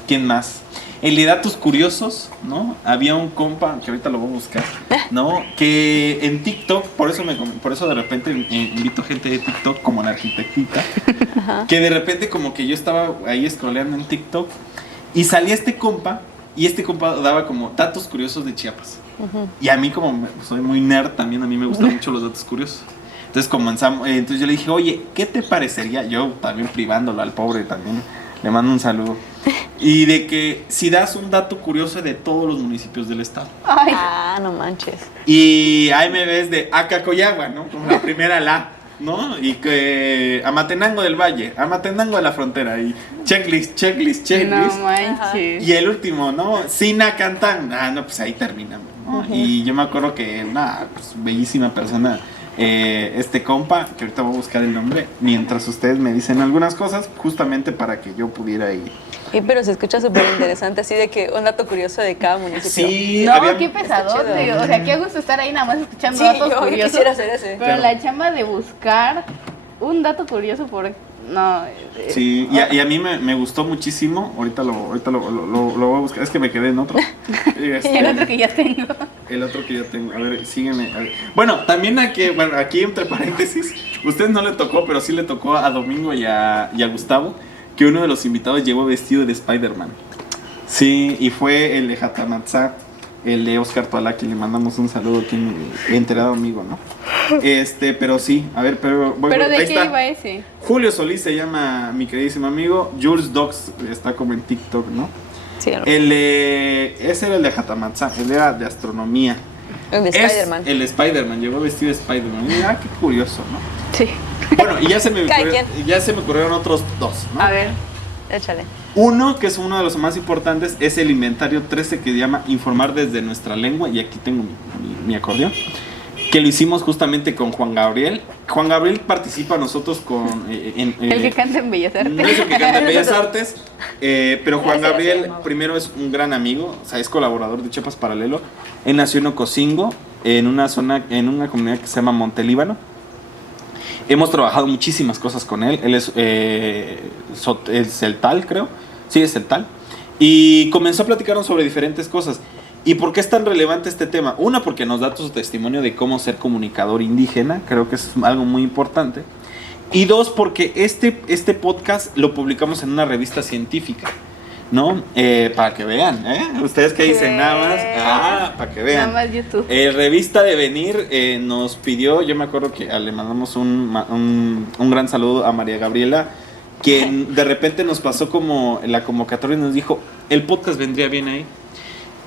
¿quién más? El de datos curiosos, ¿no? Había un compa, que ahorita lo voy a buscar, ¿no? Que en TikTok, por eso de repente invito gente de TikTok, como la arquitectita, que de repente como que yo estaba ahí scrolleando en TikTok y salía este compa, y este compa daba como datos curiosos de Chiapas. Y a mí como soy muy nerd también, a mí me gustan mucho los datos curiosos. Entonces comenzamos, entonces yo le dije, oye, ¿qué te parecería? Yo también privándolo al pobre también, le mando un saludo. Y de que si das un dato curioso de todos los municipios del estado. Ay, No manches. Y ahí me ves de Acacoyagua, ¿no? Como la primera la, ¿no? Y que Amatenango del Valle, Amatenango de la Frontera. Y checklist. no manches. Y el último, ¿no? Sinacantán. No, pues ahí terminamos, ¿no? Y yo me acuerdo que, pues bellísima persona. Este compa, que ahorita voy a buscar el nombre, mientras ustedes me dicen algunas cosas, justamente para que yo pudiera ir. Pero se escucha súper interesante, así de que un dato curioso de cada municipio. Sí, No, qué pesadote. O sea, qué gusto estar ahí nada más escuchando Sí, datos yo curiosos. quisiera hacer ese. Pero la chamba de buscar un dato curioso por... No. Sí, y a mí me gustó muchísimo. Ahorita lo voy a buscar. Es que me quedé en otro. El otro que ya tengo. El otro que ya tengo. A ver, sígueme. A ver. Bueno, también aquí entre paréntesis, usted no le tocó, pero sí le tocó a Domingo y a Gustavo, que uno de los invitados llegó vestido de Spider-Man. Sí, y fue el de Jatamatzá, el de Oscar Toala, que le mandamos un saludo, que enterado amigo, ¿no? Pero sí, a ver, pero ¿Pero de ahí qué está. iba ese? Julio Solís se llama mi queridísimo amigo. Jules Docs está como en TikTok, ¿no? Sí, Ese era el de Jatamatzá, él era de astronomía. el de Spider-Man. El de Spider-Man, llegó vestido de Spider-Man. Mira, qué curioso, ¿no? Sí. Bueno, y ya se me Cada quien. ocurrieron otros dos, ¿no? A ver. Échale. Uno, que es uno de los más importantes, es el inventario 13 que se llama Informar desde nuestra lengua. Y aquí tengo mi acordeón. Que lo hicimos justamente con Juan Gabriel. Juan Gabriel participa nosotros con... El que canta en Bellas Artes. No es el que canta en Bellas Artes, pero Juan Ese Gabriel no. primero es un gran amigo, o sea, es colaborador de Chiapas Paralelo. Él nació en Ocosingo, en una comunidad que se llama Montelíbano. Hemos trabajado muchísimas cosas con él. Él es celtal, creo. Sí, es celtal. Y comenzó a platicarnos sobre diferentes cosas. ¿Y por qué es tan relevante este tema? Una, porque nos da su testimonio de cómo ser comunicador indígena. Creo que es algo muy importante. Y dos, porque este podcast lo publicamos en una revista científica, ¿no? Para que vean, ¿eh? Ustedes que dicen nada más. Para que vean. Nada más YouTube. Revista Devenir nos pidió, yo me acuerdo que le mandamos un gran saludo a María Gabriela, que de repente nos pasó como la convocatoria y nos dijo, el podcast vendría bien ahí.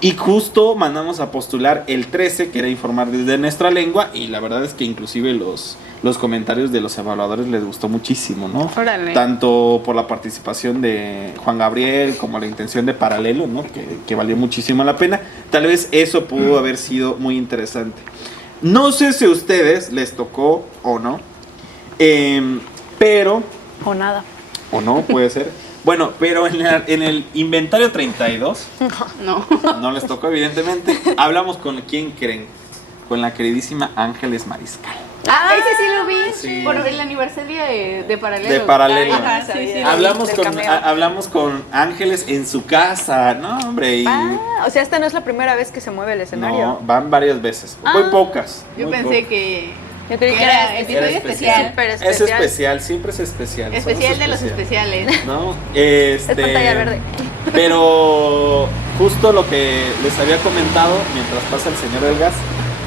Y justo mandamos a postular el 13, que era informar desde nuestra lengua, y la verdad es que inclusive los comentarios de los evaluadores les gustó muchísimo, ¿no? Órale. Tanto por la participación de Juan Gabriel como la intención de Paralelo, ¿no? Que valió muchísimo la pena. Tal vez eso pudo haber sido muy interesante. No sé si a ustedes les tocó o no, pero... O nada. O no, puede ser. Bueno, pero en el inventario 32, No. no les tocó evidentemente, hablamos con quién creen, con la queridísima Ángeles Mariscal. Ese sí lo vi. Sí. Por el aniversario de Paralelo. De Paralelo. Ajá, sí, sí. Hablamos del con, cameo. hablamos con Ángeles en su casa, ¿no, hombre? Y O sea, esta no es la primera vez que se mueve el escenario. no, van varias veces, muy pocas. Yo muy pensé pocas. que Yo creí que era era episodio Era especial. Súper Es especial. especial, siempre es especial. somos Especial de los especial, especiales. ¿no? Es pantalla verde. Pero justo lo que les había comentado mientras pasa el señor del gas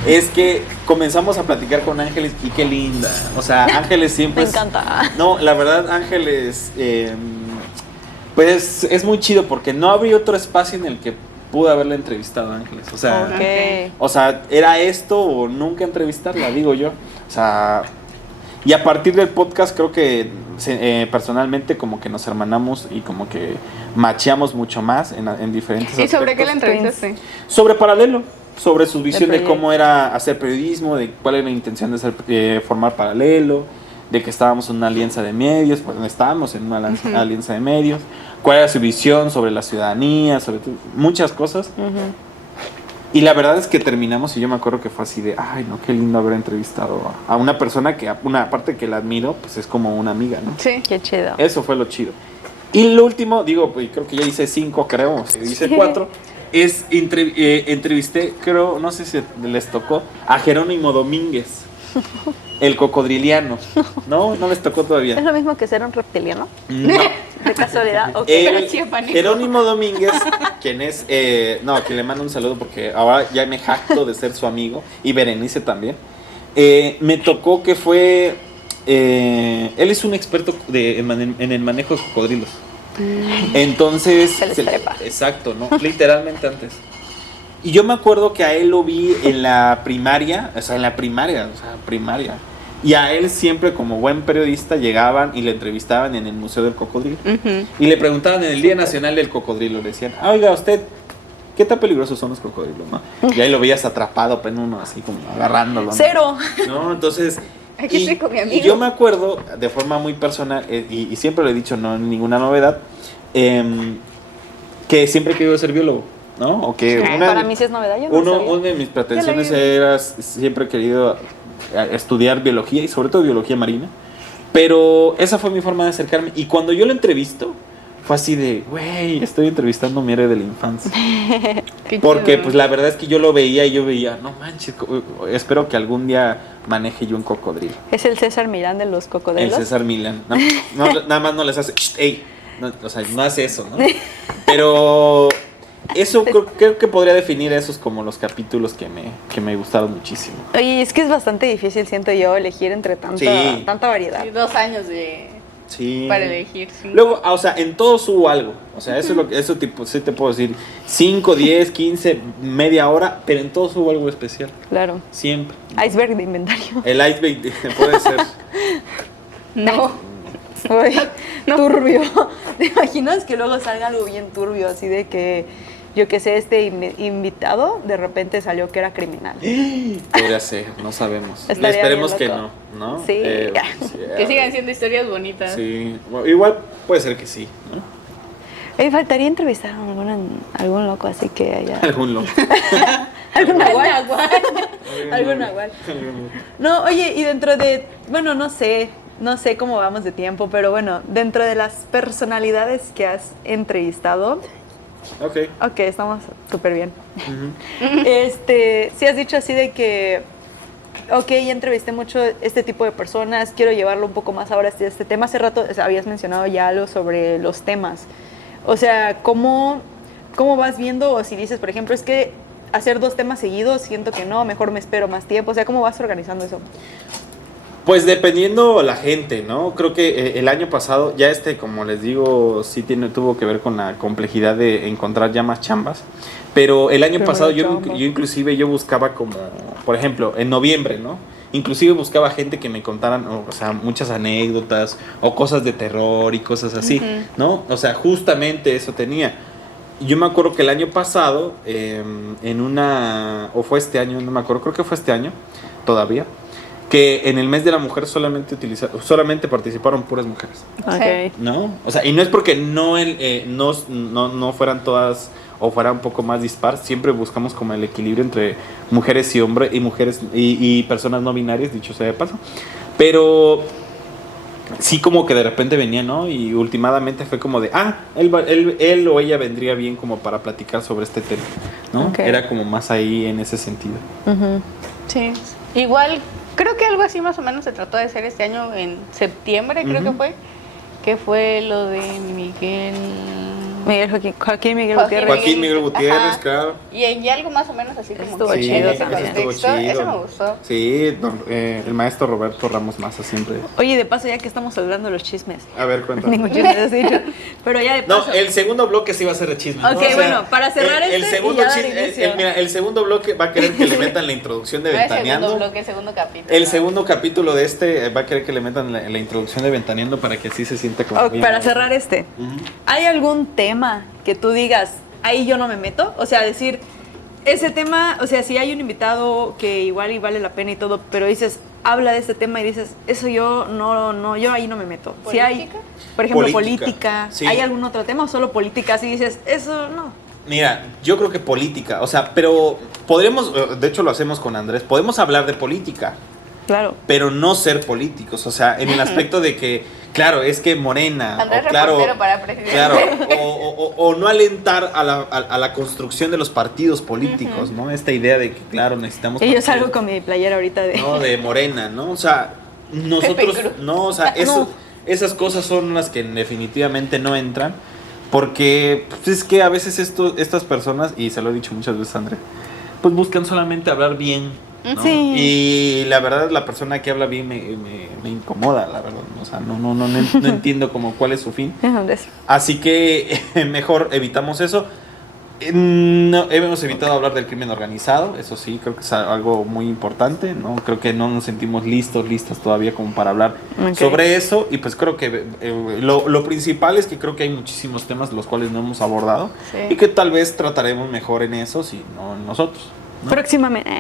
es que comenzamos a platicar con Ángeles y qué linda. O sea, Ángeles siempre Me encanta. No, la verdad, Ángeles, pues es muy chido porque no habría otro espacio en el que pude haberla entrevistado a Ángeles. O sea, Ok. o sea, era esto o nunca entrevistarla, digo yo. O sea, y a partir del podcast creo que personalmente como que nos hermanamos y como que macheamos mucho más en diferentes ¿Y sobre qué la aspectos. entrevistaste? Sobre Paralelo, sobre su visión de proyecto. cómo era hacer periodismo, de cuál era la intención de formar Paralelo, de que estábamos en una alianza de medios, pues estábamos en una alianza de medios, cuál era su visión sobre la ciudadanía, sobre muchas cosas. Y la verdad es que terminamos y yo me acuerdo que fue así de, ay, no, qué lindo haber entrevistado a una persona que, una parte que la admiro, pues es como una amiga, ¿no? Sí. Qué chido. Eso fue lo chido. Y lo último, digo, pues creo que ya hice 5, creo, o hice 4, es entrevisté, creo, no sé si les tocó, a Jerónimo Domínguez, el cocodriliano. ¿No? No les tocó ¿Es todavía. lo mismo que ser un reptiliano? No. De casualidad. Ok. El chiapaneco. Jerónimo Domínguez, quien es, que le mando un saludo porque ahora ya me jacto de ser su amigo, y Berenice también. Me tocó que fue, él es un experto en el manejo de cocodrilos. Entonces, Se les trepa. exacto, ¿no? Literalmente antes. Y yo me acuerdo que a él lo vi en la primaria, o sea, primaria. Y a él siempre, como buen periodista, llegaban y le entrevistaban en el Museo del Cocodrilo. Y le preguntaban en el Día Nacional del Cocodrilo, le decían, oiga, usted, ¿qué tan peligrosos son los cocodrilos, no? Y ahí lo veías atrapado, en uno así como agarrándolo, ¿no? Cero. ¿No? Entonces, Aquí estoy con mi amigo. y yo me acuerdo de forma muy personal, y siempre lo he dicho, no es ninguna novedad, que siempre he querido ser biólogo, ¿no? O que Para mí sí es novedad. Yo no sabía. una de mis pretensiones Ya lo he era, siempre he querido estudiar biología y sobre todo biología marina, pero esa fue mi forma de acercarme, y cuando yo lo entrevisto, fue así de, güey, estoy entrevistando a mi héroe de la infancia. Qué Porque chido. pues la verdad es que yo lo veía y yo veía, no manches, espero que algún día maneje yo un cocodrilo. Es el César Milán de los El cocodrilos. César Milán. Nada más no les hace, ey, no, o sea, no hace eso, ¿no? Pero eso creo que podría definir esos como los capítulos que me gustaron muchísimo. Oye, es que es bastante difícil, siento yo, elegir entre Sí. tanta variedad. Sí, 2 años de Sí. para elegir. Sí. Luego, o sea, en todos hubo algo. O sea, eso es lo que, eso tipo, sí te puedo decir. 5, 10, 15, media hora, pero en todos hubo algo especial. Claro. Siempre. Iceberg de inventario. El iceberg puede ser. No. Uy, turbio. ¿Te imaginas que luego salga algo bien turbio? Así de que, yo que sé, este invitado de repente salió que era criminal. Podría ser, no sabemos. Estaría Esperemos bien que loco. no. Sí. Que sigan siendo historias bonitas. Sí, bueno, igual puede ser que sí, ¿no? Me faltaría entrevistar a algún loco, así que haya... Algún loco. ¿Algún nahual? Algún Algún nahual. No, oye, y dentro de, bueno, no sé cómo vamos de tiempo, pero bueno, dentro de las personalidades que has entrevistado, Ok. estamos súper bien. Ujú. Sí has dicho así de que, ya entrevisté mucho este tipo de personas, quiero llevarlo un poco más ahora este tema. Hace rato habías mencionado ya algo sobre los temas. O sea, ¿cómo vas viendo? O si dices, por ejemplo, es que hacer 2 temas seguidos, siento que no, mejor me espero más tiempo. O sea, ¿cómo vas organizando eso? Pues dependiendo la gente, ¿no? Creo que el año pasado, ya como les digo, sí tuvo que ver con la complejidad de encontrar ya más chambas. Pero el año pasado yo inclusive yo buscaba como, por ejemplo, en noviembre, ¿no? Inclusive buscaba gente que me contaran, o sea, muchas anécdotas o cosas de terror y cosas así, ¿no? O sea, justamente eso tenía. Yo me acuerdo que el año pasado, o fue este año, no me acuerdo, creo que fue este año todavía, que en el mes de la mujer solamente participaron puras mujeres, Okay. ¿no? O sea, y no es porque no fueran todas o fuera un poco más dispar, siempre buscamos como el equilibrio entre mujeres y hombres y mujeres y personas no binarias, dicho sea de paso, pero sí como que de repente venía, ¿no? Y últimamente fue como de, él o ella vendría bien como para platicar sobre este tema, ¿no? Okay. Era como más ahí en ese sentido. Sí, igual creo que algo así más o menos se trató de hacer este año en septiembre, creo que fue lo de Joaquín Miguel Gutiérrez, Ajá. claro. Y algo más o menos así como Estuvo que chido en ese también. contexto, eso me gustó. Sí, el maestro Roberto Ramos Maza siempre. Oye, de paso, ya que estamos hablando de los chismes. A ver, cuéntame. Ningún chisme has dicho. Pero ya de paso. No, el segundo bloque sí va a ser de chisme. Ok, bueno, para cerrar el este segundo y ya dar chisme, inicio. mira, el segundo bloque va a querer que le metan la introducción de No es segundo Ventaneando. bloque, segundo capítulo. El segundo capítulo de va a querer que le metan la introducción de Ventaneando para que así se sienta como bien. Para cerrar este, ¿hay algún tema que tú digas, ahí yo no me meto? O sea, decir, ese tema, o sea, si hay un invitado que igual y vale la pena y todo, pero dices, habla de este tema y dices, eso yo yo ahí no me meto. Si hay, por ejemplo, política, sí. ¿hay algún otro tema o solo política? Si dices, eso no. Mira, yo creo que política, o sea, pero podremos, de hecho lo hacemos con Andrés, podemos hablar de política, Claro. pero no ser políticos, o sea, en el aspecto de que, claro, es que Morena, Andrés o claro, reportero para presidente. claro, o no alentar a la construcción de los partidos políticos, ¿no? Esta idea de que, claro, necesitamos Y yo partidos, salgo con mi playera ahorita de... no, de Morena, ¿no? O sea, nosotros, Pepe Cruz. no, o sea, No. esas cosas son las que definitivamente no entran, porque pues, es que a veces estas personas, y se lo he dicho muchas veces a Andrés, pues buscan solamente hablar bien, ¿no? Sí. Y la verdad, la persona que habla bien me incomoda, la verdad. O sea, no entiendo como cuál es su fin. Así que mejor evitamos eso. No, hemos evitado hablar del crimen organizado, eso sí, creo que es algo muy importante, ¿no? Creo que no nos sentimos listas todavía como para hablar sobre eso, y pues creo que lo principal es que creo que hay muchísimos temas los cuales no hemos abordado, y que tal vez trataremos mejor en eso, si no en nosotros, ¿no? Próximamente.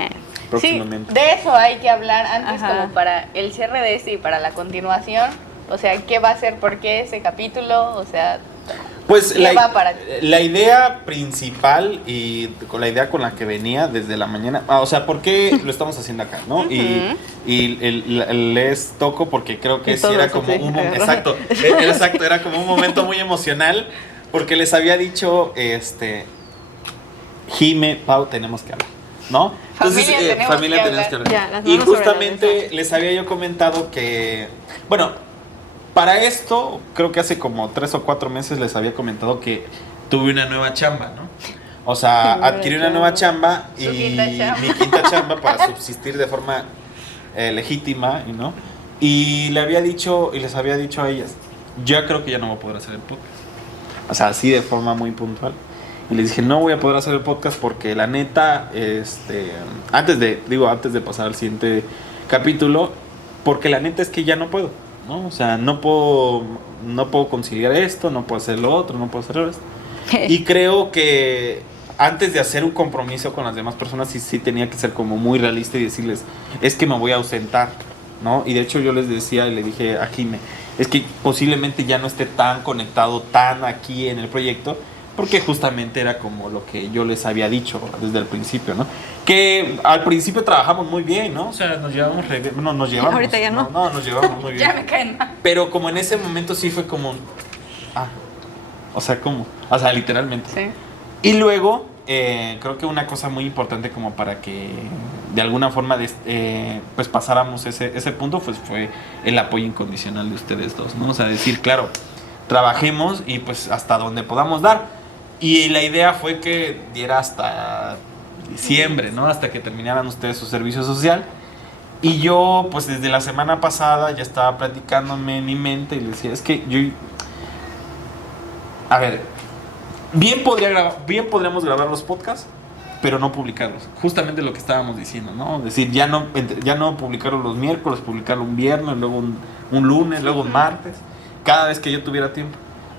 Sí, de eso hay que hablar antes como para el cierre de este y para la continuación. O sea, ¿qué va a ser? ¿Por qué ese capítulo? O sea, pues ¿qué la idea principal y con la idea con la que venía desde la mañana, o sea, ¿por qué lo estamos haciendo acá, no? Y les toco porque creo que sí era como exacto, era como un momento muy emocional porque les había dicho, Jime, Pau, tenemos que hablar, ¿no? Entonces, familia tenemos que hablar. Ya, y justamente les había yo comentado que, bueno, para esto, creo que hace como 3 o 4 meses les había comentado que tuve una nueva chamba, ¿no? O sea, adquirí una nueva chamba y mi quinta chamba para subsistir de forma legítima, ¿no? Y les había dicho a ellas, yo creo que ya no voy a poder hacer el podcast. O sea, así de forma muy puntual. Y les dije, no voy a poder hacer el podcast porque la neta, antes de pasar al siguiente capítulo, porque la neta es que ya no puedo, ¿no? O sea, no puedo conciliar esto, no puedo hacer lo otro, no puedo hacer esto. Y creo que antes de hacer un compromiso con las demás personas, sí tenía que ser como muy realista y decirles, es que me voy a ausentar, ¿no? Y de hecho yo les decía y le dije a Jime, es que posiblemente ya no esté tan conectado, tan aquí en el proyecto, porque justamente era como lo que yo les había dicho desde el principio, ¿no? Que al principio trabajamos muy bien, ¿no? O sea, nos llevamos ahorita ya no. No, nos llevamos muy bien. Ya me caen mal. Pero como en ese momento sí fue como o sea, ¿cómo? O sea, literalmente. Sí. Y luego, creo que una cosa muy importante como para que de alguna forma pues pasáramos ese punto, pues fue el apoyo incondicional de ustedes dos, ¿no? O sea, decir, claro, trabajemos y pues hasta donde podamos dar. Y la idea fue que diera hasta diciembre, ¿no? Hasta que terminaran ustedes su servicio social. Y yo, pues desde la semana pasada ya estaba platicándome en mi mente y le decía, es que yo... A ver, bien podríamos grabar los podcasts, pero no publicarlos. Justamente lo que estábamos diciendo, ¿no? Es decir, ya no publicarlos los miércoles, publicarlo un viernes, luego un lunes, luego un martes, cada vez que yo tuviera tiempo.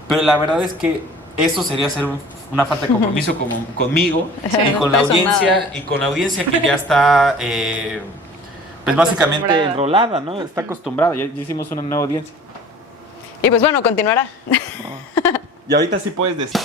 Pero la verdad es que eso sería hacer una falta de compromiso conmigo y con la audiencia, que ya está pues básicamente enrolada, ¿no? Está acostumbrada, ya hicimos una nueva audiencia. Y pues bueno, continuará. Y ahorita sí puedes decir.